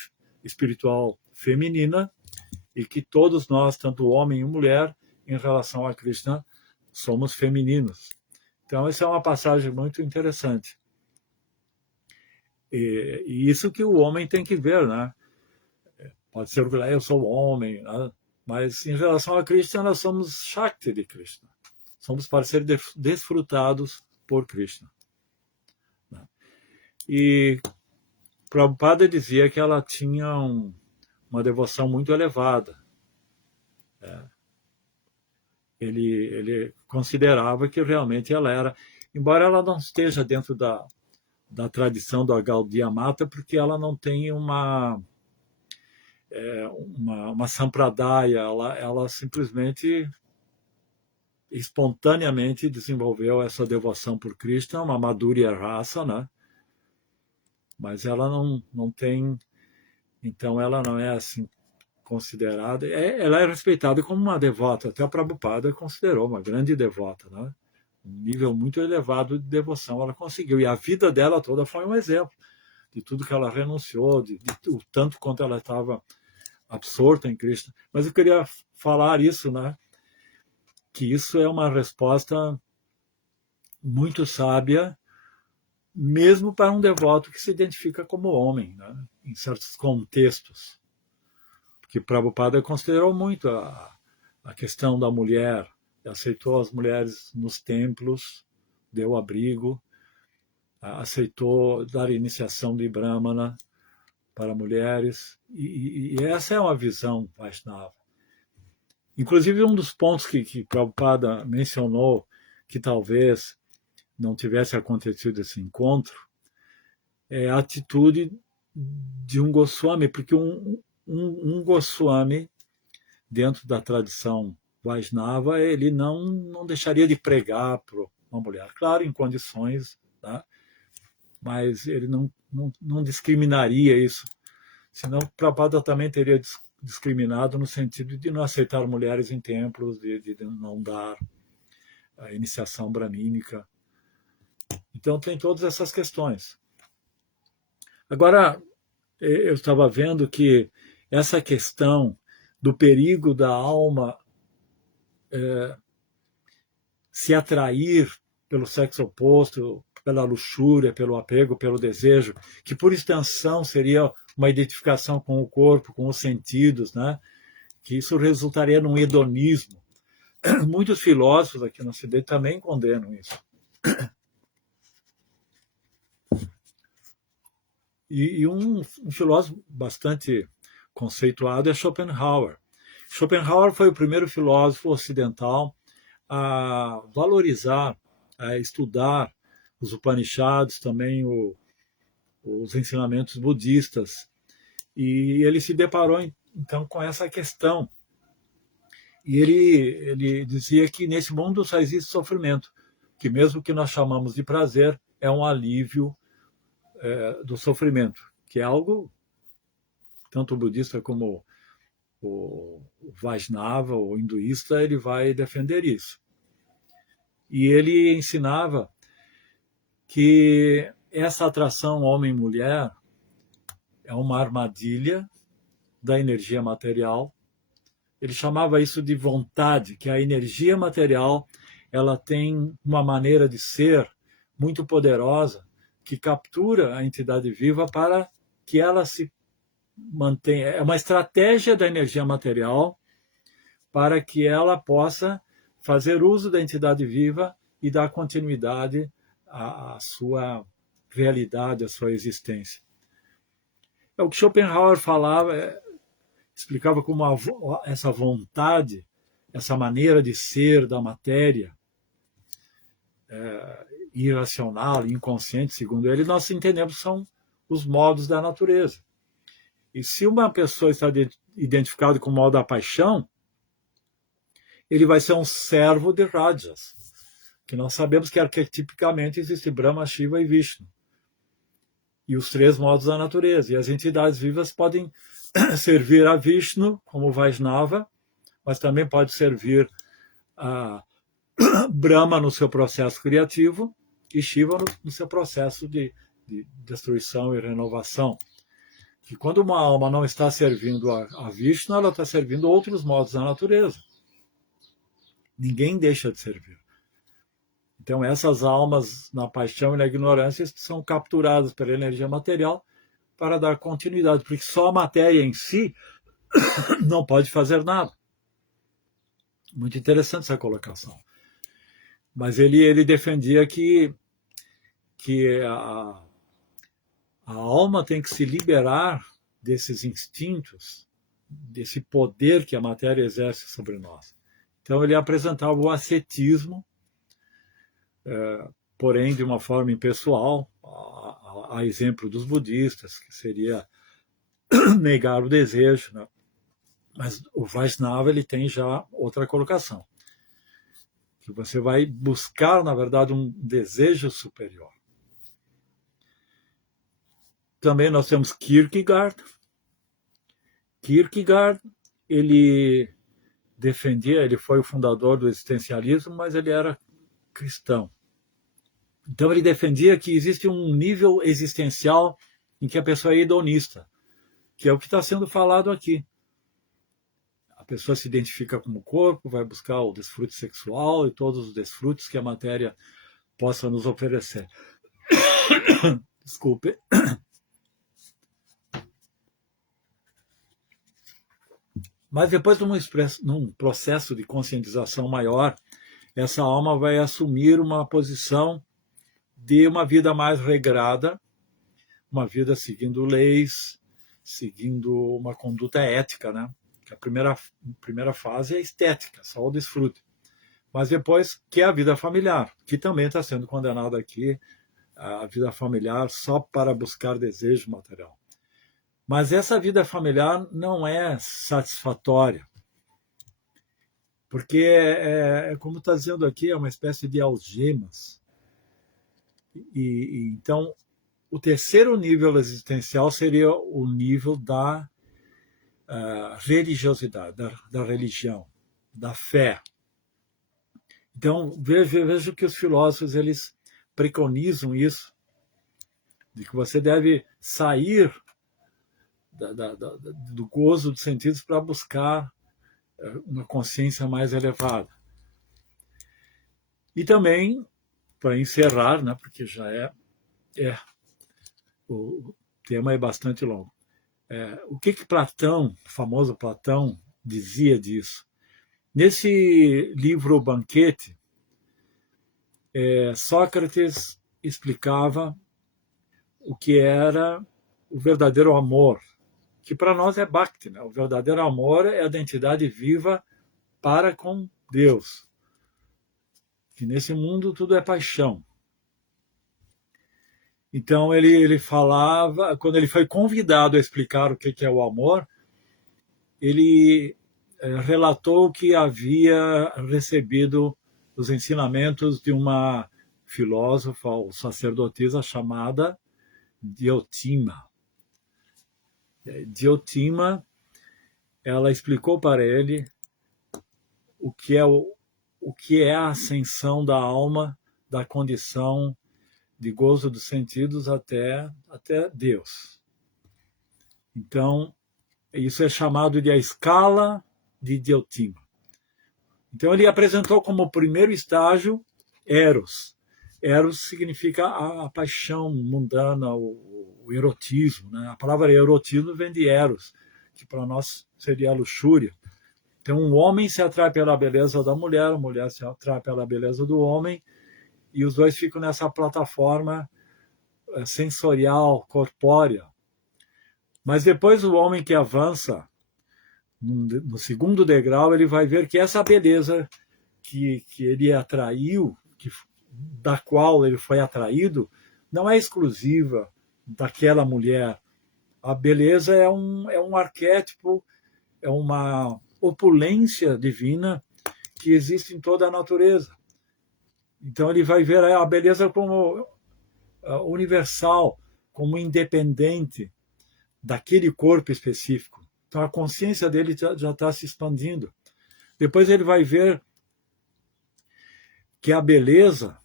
espiritual feminina, e que todos nós, tanto homem e mulher, em relação a Krishna, somos femininos. Então, essa é uma passagem muito interessante. E isso que o homem tem que ver, né? Pode ser que eu sou homem, né? Mas em relação a Krishna, nós somos Shakti de Krishna. Somos para ser desfrutados por Krishna. E Prabhupada dizia que ela tinha uma devoção muito elevada. Ele considerava que realmente ela era, embora ela não esteja dentro da tradição da Gaudiya Mata, porque ela não tem uma sampradaya, ela simplesmente, espontaneamente desenvolveu essa devoção por Krishna, uma Madhurya Rasa, né? Mas ela não tem, então ela não é assim considerada, ela é respeitada como uma devota, até a Prabhupada considerou uma grande devota, né? Um nível muito elevado de devoção ela conseguiu, e a vida dela toda foi um exemplo de tudo que ela renunciou, de o tanto quanto ela estava absorta em Krishna. Mas eu queria falar isso, né? Que isso é uma resposta muito sábia, mesmo para um devoto que se identifica como homem, né? Em certos contextos. Porque Prabhupada considerou muito a questão da mulher, aceitou as mulheres nos templos, deu abrigo, aceitou dar iniciação de Brahmana para mulheres, e essa é uma visão Vaishnava. Inclusive, um dos pontos que Prabhupada mencionou, que talvez não tivesse acontecido esse encontro, é a atitude de um Goswami, porque um Goswami, dentro da tradição Vaishnava, ele não deixaria de pregar para uma mulher. Claro, em condições, tá? Mas ele não discriminaria isso. Senão, Prabhupada também teria discriminado no sentido de não aceitar mulheres em templos, de não dar a iniciação bramínica. Então, tem todas essas questões. Agora, eu estava vendo que essa questão do perigo da alma se atrair pelo sexo oposto, pela luxúria, pelo apego, pelo desejo, que por extensão seria uma identificação com o corpo, com os sentidos, né? Que isso resultaria num hedonismo. Muitos filósofos aqui no Ocidente também condenam isso. E um filósofo bastante conceituado é Schopenhauer. Schopenhauer foi o primeiro filósofo ocidental a valorizar, a estudar os Upanishads, também os ensinamentos budistas. E ele se deparou, então, com essa questão. E ele dizia que nesse mundo só existe sofrimento, que mesmo que nós chamamos de prazer, é um alívio do sofrimento, que é algo, tanto o budista como o Vaishnava, o hinduísta, ele vai defender isso. E ele ensinava que essa atração homem-mulher é uma armadilha da energia material. Ele chamava isso de vontade, que a energia material ela tem uma maneira de ser muito poderosa que captura a entidade viva para que ela se mantenha. É uma estratégia da energia material para que ela possa fazer uso da entidade viva e dar continuidade à sua realidade, à sua existência. O que Schopenhauer falava, explicava como essa vontade, essa maneira de ser da matéria, irracional, inconsciente, segundo ele, nós entendemos que são os modos da natureza. E se uma pessoa está identificada com o modo da paixão, ele vai ser um servo de Rajas, que nós sabemos que arquetipicamente existe Brahma, Shiva e Vishnu. e os 3 modos da natureza. E as entidades vivas podem servir a Vishnu como Vaishnava, mas também pode servir a Brahma no seu processo criativo e Shiva no seu processo de destruição e renovação. Que quando uma alma não está servindo a Vishnu, ela está servindo outros modos da natureza. Ninguém deixa de servir. Então essas almas na paixão e na ignorância são capturadas pela energia material para dar continuidade, porque só a matéria em si não pode fazer nada. Muito interessante essa colocação. Mas ele defendia que a alma tem que se liberar desses instintos, desse poder que a matéria exerce sobre nós. Então ele apresentava o ascetismo, porém de uma forma impessoal, a exemplo dos budistas, que seria negar o desejo, né? Mas o Vaishnava ele tem já outra colocação, que você vai buscar, na verdade, um desejo superior. Também nós temos Kierkegaard. Kierkegaard, ele defendia, ele foi o fundador do existencialismo, mas ele era cristão. Então ele defendia que existe um nível existencial em que a pessoa é hedonista, que é o que está sendo falado aqui. A pessoa se identifica como corpo, vai buscar o desfrute sexual e todos os desfrutes que a matéria possa nos oferecer. Desculpe. Mas depois, num processo de conscientização maior, essa alma vai assumir uma posição de uma vida mais regrada, uma vida seguindo leis, seguindo uma conduta ética, né? A primeira fase é estética, só o desfrute. Mas depois, que é a vida familiar, que também está sendo condenada aqui, a vida familiar só para buscar desejo material. Mas essa vida familiar não é satisfatória, porque como está dizendo aqui, é uma espécie de algemas. Então, o terceiro nível existencial seria o nível da religiosidade, da religião, da fé. Então, vejo que os filósofos eles preconizam isso, de que você deve sair do gozo dos sentidos para buscar uma consciência mais elevada. E também, para encerrar, né, porque já o tema é bastante longo, o que Platão, o famoso Platão, dizia disso? Nesse livro O Banquete, Sócrates explicava o que era o verdadeiro amor, que para nós é Bhakti, né? O verdadeiro amor é a identidade viva para com Deus. Que nesse mundo tudo é paixão. Então ele falava, quando ele foi convidado a explicar o que é o amor, ele relatou que havia recebido os ensinamentos de uma filósofa ou sacerdotisa chamada Diotima. Diotima, ela explicou para ele o que é a ascensão da alma da condição de gozo dos sentidos até Deus. Então, isso é chamado de a escala de Diotima. Então, ele apresentou como primeiro estágio Eros. Eros significa a paixão mundana, o erotismo, né? A palavra erotismo vem de Eros, que para nós seria a luxúria. Então, um homem se atrai pela beleza da mulher, a mulher se atrai pela beleza do homem, e os dois ficam nessa plataforma sensorial, corpórea. Mas depois o homem que avança no segundo degrau, ele vai ver que essa beleza que ele atraiu, da qual ele foi atraído, não é exclusiva daquela mulher. A beleza é um arquétipo, é uma opulência divina que existe em toda a natureza. Então ele vai ver a beleza como universal, como independente daquele corpo específico. Então a consciência dele já está se expandindo. Depois ele vai ver que a beleza,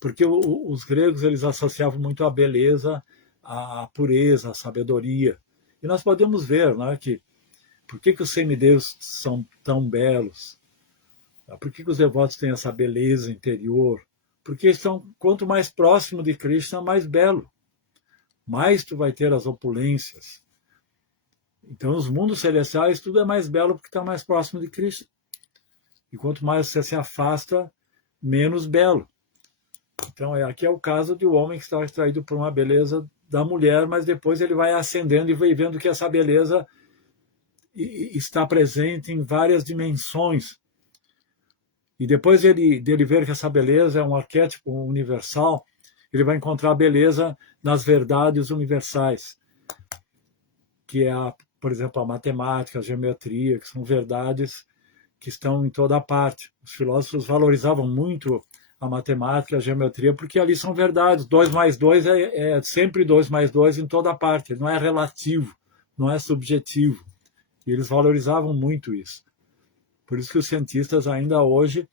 porque os gregos eles associavam muito a beleza à pureza, à sabedoria. E nós podemos ver, né, que por que os semideuses são tão belos? Por que os devotos têm essa beleza interior? Porque estão, quanto mais próximo de Krishna, mais belo. Mais tu vai ter as opulências. Então, os mundos celestiais, tudo é mais belo porque está mais próximo de Krishna. E quanto mais você se afasta, menos belo. Então, aqui é o caso de um homem que está atraído por uma beleza da mulher, mas depois ele vai ascendendo e vai vendo que essa beleza está presente em várias dimensões. E depois dele ver que essa beleza é um arquétipo universal, ele vai encontrar a beleza nas verdades universais, que é, por exemplo, a matemática, a geometria, que são verdades que estão em toda parte. Os filósofos valorizavam muito a matemática, a geometria, porque ali são verdades. 2 mais 2 é sempre 2 mais 2 em toda parte, não é relativo, não é subjetivo. E eles valorizavam muito isso. Por isso que os cientistas ainda hoje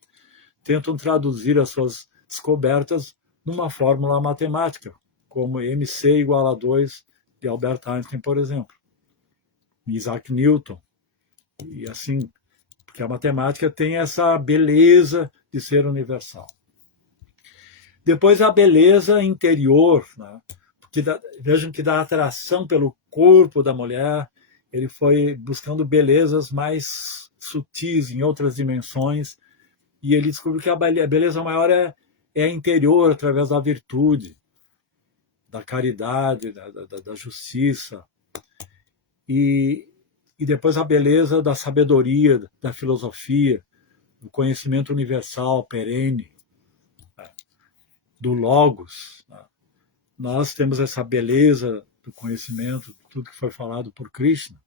tentam traduzir as suas descobertas numa fórmula matemática, como mc igual a 2 de Albert Einstein, por exemplo, Isaac Newton, e assim, porque a matemática tem essa beleza de ser universal. Depois a beleza interior, né? Porque vejam que da atração pelo corpo da mulher, ele foi buscando belezas mais sutis em outras dimensões, e ele descobriu que a beleza maior é interior, através da virtude, da caridade, da justiça, e depois a beleza da sabedoria, da filosofia, do conhecimento universal, perene, do logos. Nós temos essa beleza do conhecimento, tudo que foi falado por Krishna,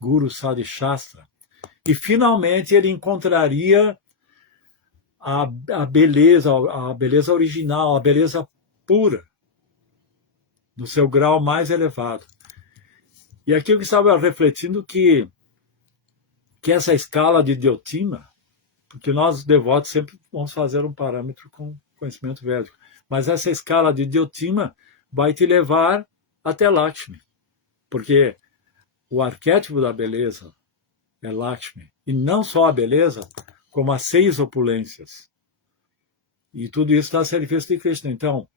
Guru Sadi Shastra, e finalmente ele encontraria a beleza original, a beleza pura, no seu grau mais elevado. E aqui eu estava refletindo que essa escala de Diotima, porque nós devotos sempre vamos fazer um parâmetro com conhecimento védico, mas essa escala de Diotima vai te levar até Lakshmi, porque o arquétipo da beleza é Lakshmi, e não só a beleza, como as 6 opulências. E tudo isso está a serviço de Krishna. Então,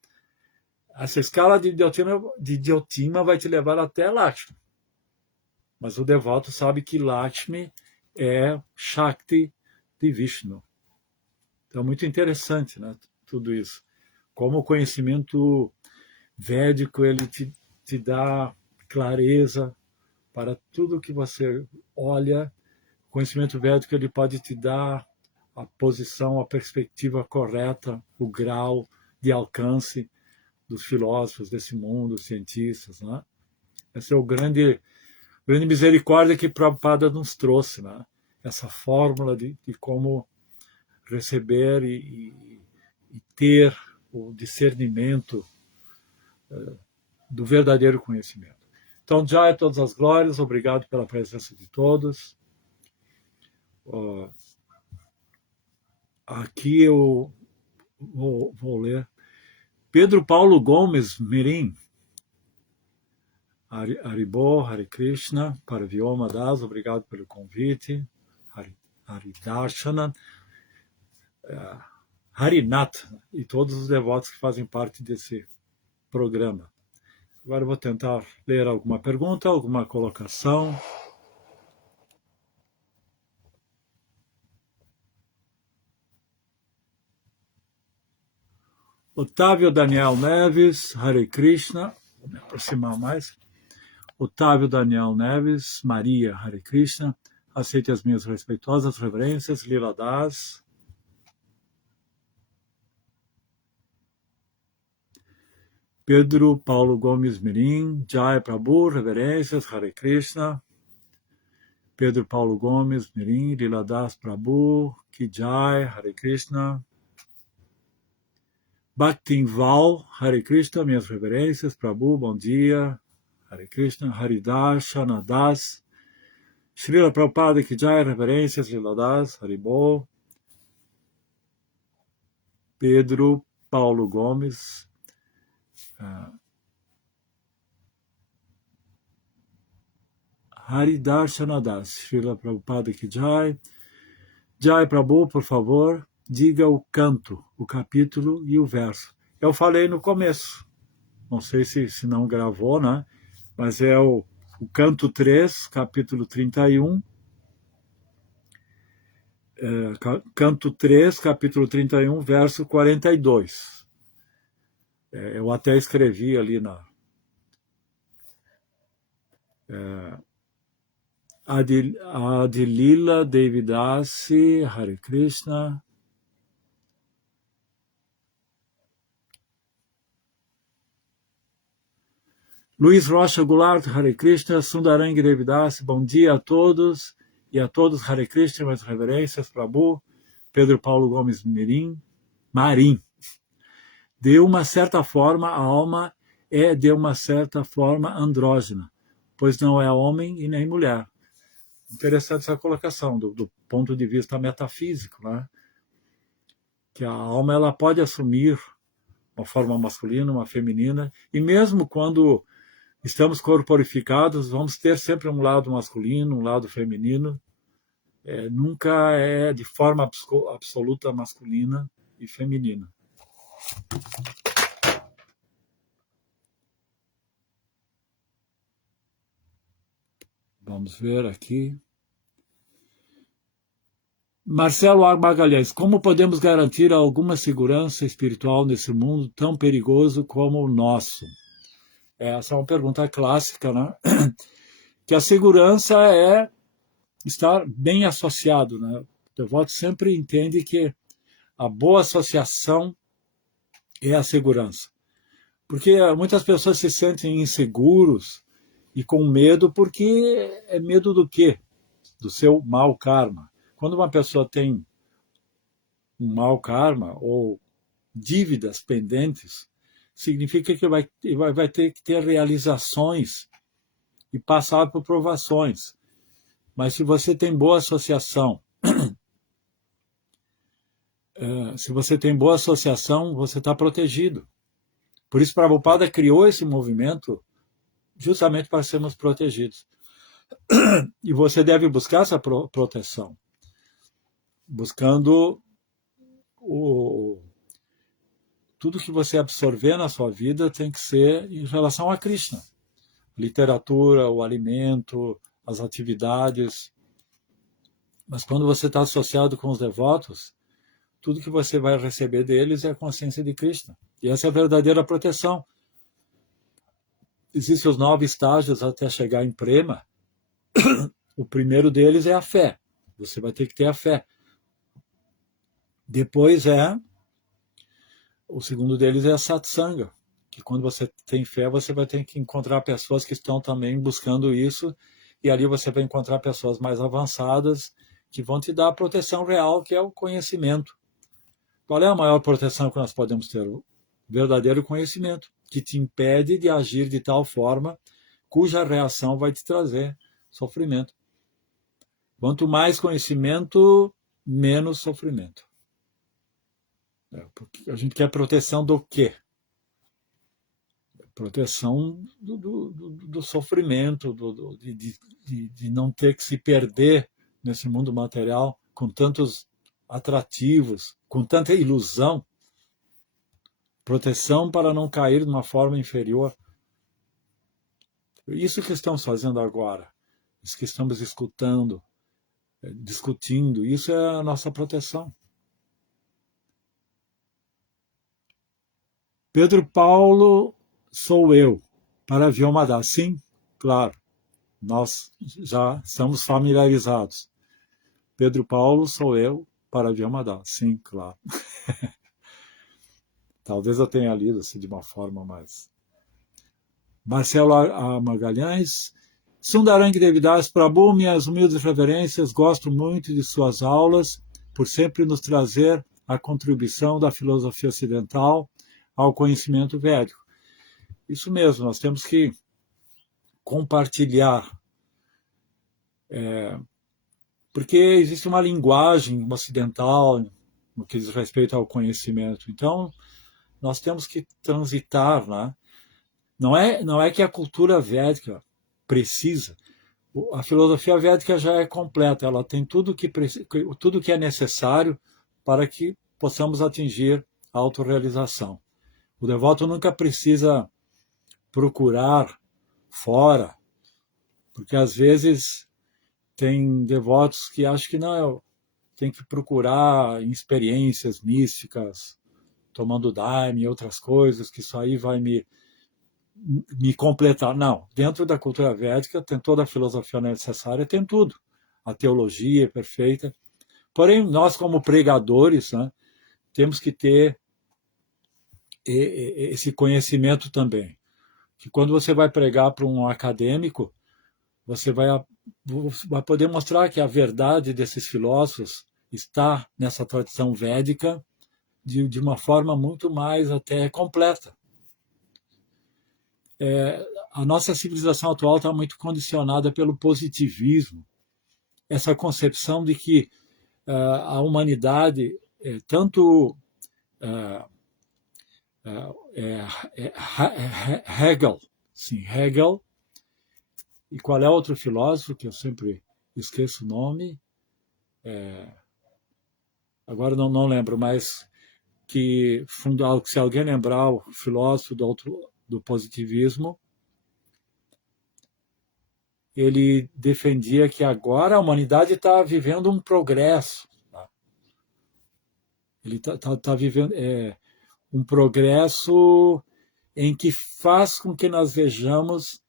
essa escala de Diotima vai te levar até Lakshmi. Mas o devoto sabe que Lakshmi é Shakti de Vishnu. Então, muito interessante, né, tudo isso. Como o conhecimento védico ele te dá clareza para tudo que você olha. O conhecimento védico ele pode te dar a posição, a perspectiva correta, o grau de alcance dos filósofos desse mundo, cientistas, né? Essa é o grande misericórdia que Prabhupada nos trouxe, né? Essa fórmula de como receber e ter o discernimento do verdadeiro conhecimento. Então, já é todas as glórias, obrigado pela presença de todos. Aqui eu vou ler. Pedro Paulo Gomes Mirim. Haribol, Hare Krishna, Paravyoma Das, obrigado pelo convite. Haridarshana, Harinath e todos os devotos que fazem parte desse programa. Agora eu vou tentar ler alguma pergunta, alguma colocação. Otávio Daniel Neves, Hare Krishna, vou me aproximar mais. Otávio Daniel Neves, Maria, Hare Krishna, aceite as minhas respeitosas reverências, Lila Das. Pedro Paulo Gomes Mirim, Jai Prabhu, reverências, Hare Krishna. Pedro Paulo Gomes Mirim, Lila Das Prabhu, Ki Jai, Hare Krishna. Bhaktinval, Hare Krishna, minhas reverências. Prabhu, bom dia. Hare Krishna, Haridarshana Das. Srila Prabhupada Ki Jai, reverências, Lila Das, Haribol. Pedro Paulo Gomes. Haridarshana Das, Srila Prabhupada Ki Jai. Jai Prabhu, por favor, diga o canto, o capítulo e o verso. Eu falei no começo, não sei se não gravou, né? Mas é o canto 3, capítulo 31. Canto 3, capítulo 31, verso 42. Eu até escrevi ali na... Adilila Devidasi, Hare Krishna. Luiz Rocha Goulart, Hare Krishna. Sundarang Devidasi, bom dia a todos. E a todos, Hare Krishna, minhas reverências, Prabhu. Pedro Paulo Gomes Marim. De uma certa forma, a alma é de uma certa forma andrógena, pois não é homem e nem mulher. Interessante essa colocação, do ponto de vista metafísico, né? Que a alma ela pode assumir uma forma masculina, uma feminina, e mesmo quando estamos corporificados, vamos ter sempre um lado masculino, um lado feminino. Nunca é de forma absoluta masculina e feminina. Vamos ver aqui. Marcelo Magalhães, como podemos garantir alguma segurança espiritual nesse mundo tão perigoso como o nosso? Essa é uma pergunta clássica, né? Que a segurança é estar bem associado, né? O devoto sempre entende que a boa associação é a segurança. Porque muitas pessoas se sentem inseguros e com medo, porque é medo do quê? Do seu mau karma. Quando uma pessoa tem um mau karma ou dívidas pendentes, significa que vai ter que ter realizações e passar por provações. Mas se você tem boa associação, você está protegido. Por isso, Prabhupada criou esse movimento justamente para sermos protegidos. E você deve buscar essa proteção, buscando tudo que você absorver na sua vida tem que ser em relação a Krishna. Literatura, o alimento, as atividades. Mas quando você está associado com os devotos, tudo que você vai receber deles é a consciência de Krishna. E essa é a verdadeira proteção. Existem os 9 estágios até chegar em Prema. O primeiro deles é a fé. Você vai ter que ter a fé. Depois o segundo deles é a satsanga, que quando você tem fé, você vai ter que encontrar pessoas que estão também buscando isso, e ali você vai encontrar pessoas mais avançadas que vão te dar a proteção real, que é o conhecimento. Qual é a maior proteção que nós podemos ter? O verdadeiro conhecimento, que te impede de agir de tal forma cuja reação vai te trazer sofrimento. Quanto mais conhecimento, menos sofrimento. Porque a gente quer proteção do quê? Proteção do sofrimento, de não ter que se perder nesse mundo material com tantos atrativos, com tanta ilusão. Proteção para não cair de uma forma inferior. Isso que estamos fazendo agora, isso que estamos escutando, discutindo, isso é a nossa proteção. Pedro Paulo, sou eu, para Vyomada. Sim, claro, nós já estamos familiarizados. Pedro Paulo, sou eu, para Vyomada. Sim, claro. Talvez eu tenha lido assim, de uma forma mais... Marcelo Magalhães, Sundarang Devidas, Prabhu, minhas humildes reverências, gosto muito de suas aulas, por sempre nos trazer a contribuição da filosofia ocidental ao conhecimento védico. Isso mesmo, nós temos que compartilhar, porque existe uma linguagem ocidental no que diz respeito ao conhecimento. Então, nós temos que transitar, né? Não é que a cultura védica precisa. A filosofia védica já é completa, ela tem tudo que é necessário para que possamos atingir a autorrealização. O devoto nunca precisa procurar fora, porque às vezes tem devotos que acham que não, tem que procurar em experiências místicas, tomando daime e outras coisas, que isso aí vai me completar. Não, dentro da cultura védica tem toda a filosofia necessária, tem tudo. A teologia é perfeita. Porém, nós como pregadores, né, temos que ter esse conhecimento também. Que quando você vai pregar para um acadêmico, você vai poder mostrar que a verdade desses filósofos está nessa tradição védica de uma forma muito mais até completa. A nossa civilização atual está muito condicionada pelo positivismo, essa concepção de que a humanidade, tanto Hegel, sim, Hegel, e qual é outro filósofo que eu sempre esqueço o nome, agora não lembro, mas que se alguém lembrar o filósofo do positivismo, ele defendia que agora a humanidade está vivendo um progresso. Tá? Ele está vivendo um progresso em que faz com que nós vejamos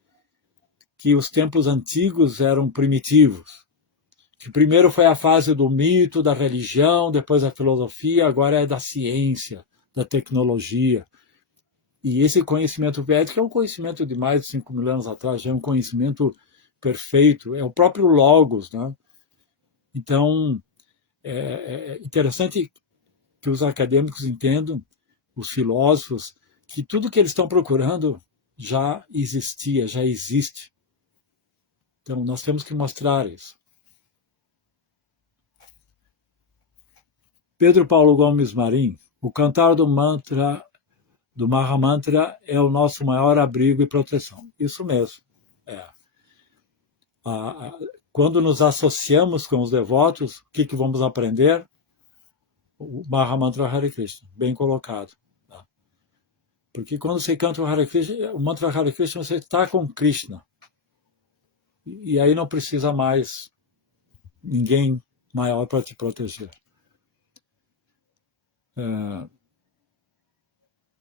que os tempos antigos eram primitivos. Que primeiro foi a fase do mito, da religião, depois a filosofia, agora é da ciência, da tecnologia. E esse conhecimento védico é um conhecimento de mais de 5.000 anos atrás, já é um conhecimento perfeito, é o próprio Logos. Né? Então, é interessante que os acadêmicos entendam, os filósofos, que tudo que eles estão procurando já existia, já existe. Então, nós temos que mostrar isso. Pedro Paulo Gomes Marim, o cantar do mantra, do Mahamantra, é o nosso maior abrigo e proteção. Isso mesmo. Quando nos associamos com os devotos, o que vamos aprender? O Mahamantra Hare Krishna, bem colocado. Tá? Porque quando você canta o Hare Krishna, o mantra Hare Krishna, você está com Krishna. E aí não precisa mais ninguém maior para te proteger.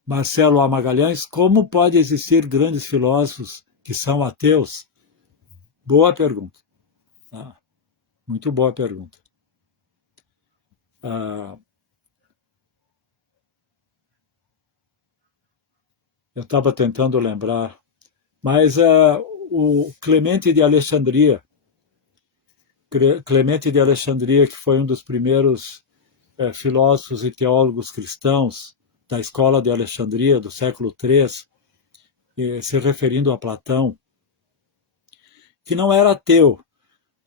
Marcelo A. Magalhães, como pode existir grandes filósofos que são ateus? Boa pergunta. Muito boa pergunta. Eu estava tentando lembrar, mas o Clemente de Alexandria, que foi um dos primeiros filósofos e teólogos cristãos da escola de Alexandria do século III, se referindo a Platão, que não era ateu,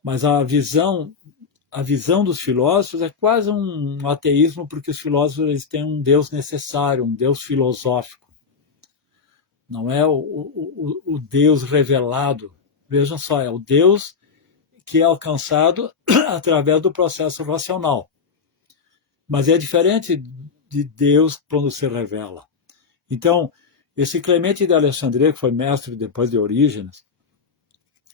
mas a visão dos filósofos é quase um ateísmo, porque os filósofos eles têm um Deus necessário, um Deus filosófico. Não é o Deus revelado. Vejam só, é o Deus que é alcançado através do processo racional. Mas é diferente de Deus quando se revela. Então, esse Clemente de Alexandria, que foi mestre depois de Orígenes,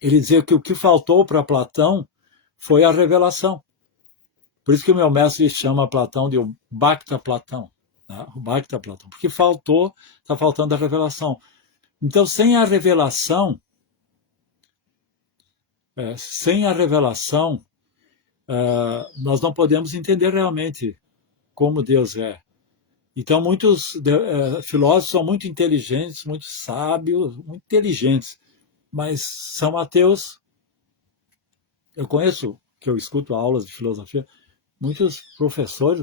ele dizia que o que faltou para Platão foi a revelação. Por isso que o meu mestre chama Platão de o Bhakta Platão. Né? O Bhakta Platão. Porque está faltando a revelação. Então, sem a revelação, nós não podemos entender realmente como Deus é. Então, muitos filósofos são muito inteligentes, muito sábios, muito inteligentes, mas são ateus. Eu conheço, que eu escuto aulas de filosofia, muitos professores,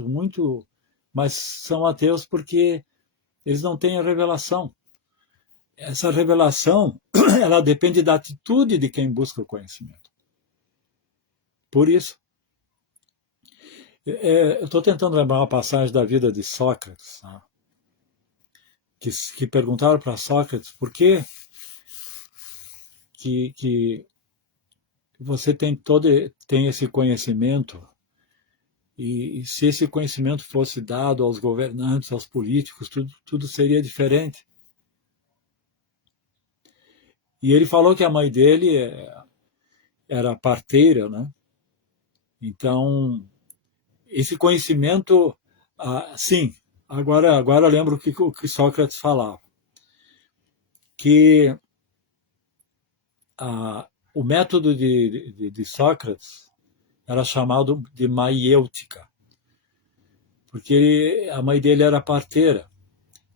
mas são ateus porque eles não têm a revelação. Essa revelação, ela depende da atitude de quem busca o conhecimento. Por isso, eu estou tentando lembrar uma passagem da vida de Sócrates, né? que perguntaram para Sócrates por que você tem esse conhecimento, e se esse conhecimento fosse dado aos governantes, aos políticos, tudo seria diferente. E ele falou que a mãe dele era parteira, né? Então, esse conhecimento, sim, agora eu lembro o que Sócrates falava, que o método de Sócrates era chamado de maiêutica, porque a mãe dele era parteira.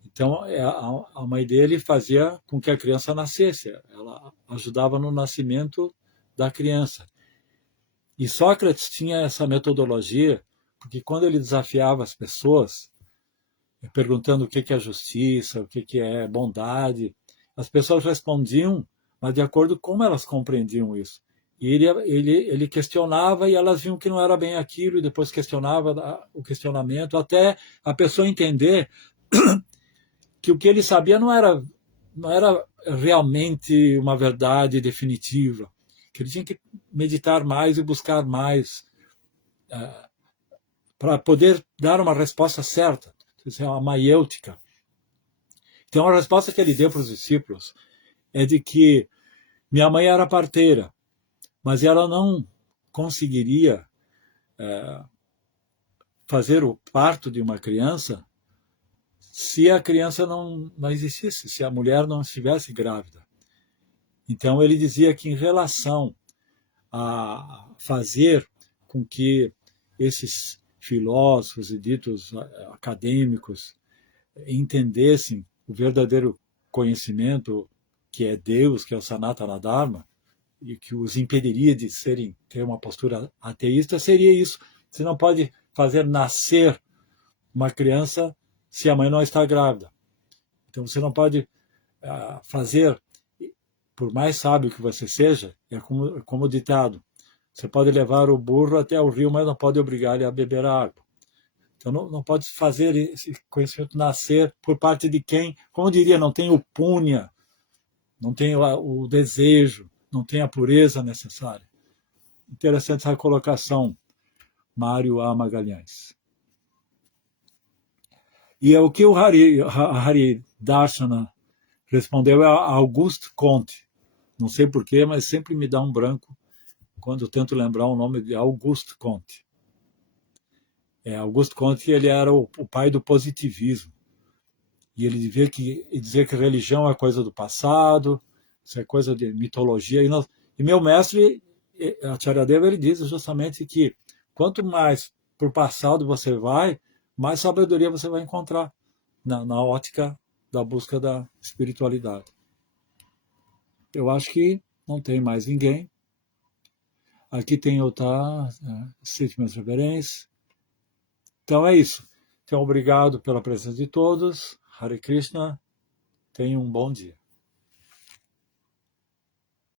Então, a mãe dele fazia com que a criança nascesse, ela ajudava no nascimento da criança. E Sócrates tinha essa metodologia, porque quando ele desafiava as pessoas, perguntando o que é justiça, o que é bondade, as pessoas respondiam, mas de acordo com como elas compreendiam isso. E ele questionava e elas viam que não era bem aquilo, e depois questionava o questionamento, até a pessoa entender que o que ele sabia não era realmente uma verdade definitiva, que ele tinha que meditar mais e buscar mais para poder dar uma resposta certa. Isso é uma maiêutica. Então, a resposta que ele deu para os discípulos é de que minha mãe era parteira, mas ela não conseguiria fazer o parto de uma criança se a criança não existisse, se a mulher não estivesse grávida. Então, ele dizia que em relação a fazer com que esses filósofos e ditos acadêmicos entendessem o verdadeiro conhecimento, que é Deus, que é o Sanatana Dharma, e que os impediria de ter uma postura ateísta, seria isso. Você não pode fazer nascer uma criança se a mãe não está grávida. Então você não pode fazer, por mais sábio que você seja, é como o ditado, você pode levar o burro até o rio, mas não pode obrigar ele a beber a água. Então não pode fazer esse conhecimento nascer por parte de quem, como diria, não tem o punha, não tem o desejo, não tem a pureza necessária. Interessante essa colocação, Mário A. Magalhães. E o que o Hari Darshana respondeu é Auguste Comte. Não sei porquê, mas sempre me dá um branco quando eu tento lembrar o nome de Auguste Comte. Auguste Comte, ele era o pai do positivismo. E ele dizia que religião é coisa do passado, isso é coisa de mitologia. E meu mestre, Acharyadeva, ele diz justamente que quanto mais para o passado você vai, mais sabedoria você vai encontrar na ótica da busca da espiritualidade. Eu acho que não tem mais ninguém. Aqui tem o Sítimas Reverências. Então é isso. Então, obrigado pela presença de todos. Hare Krishna. Tenham um bom dia.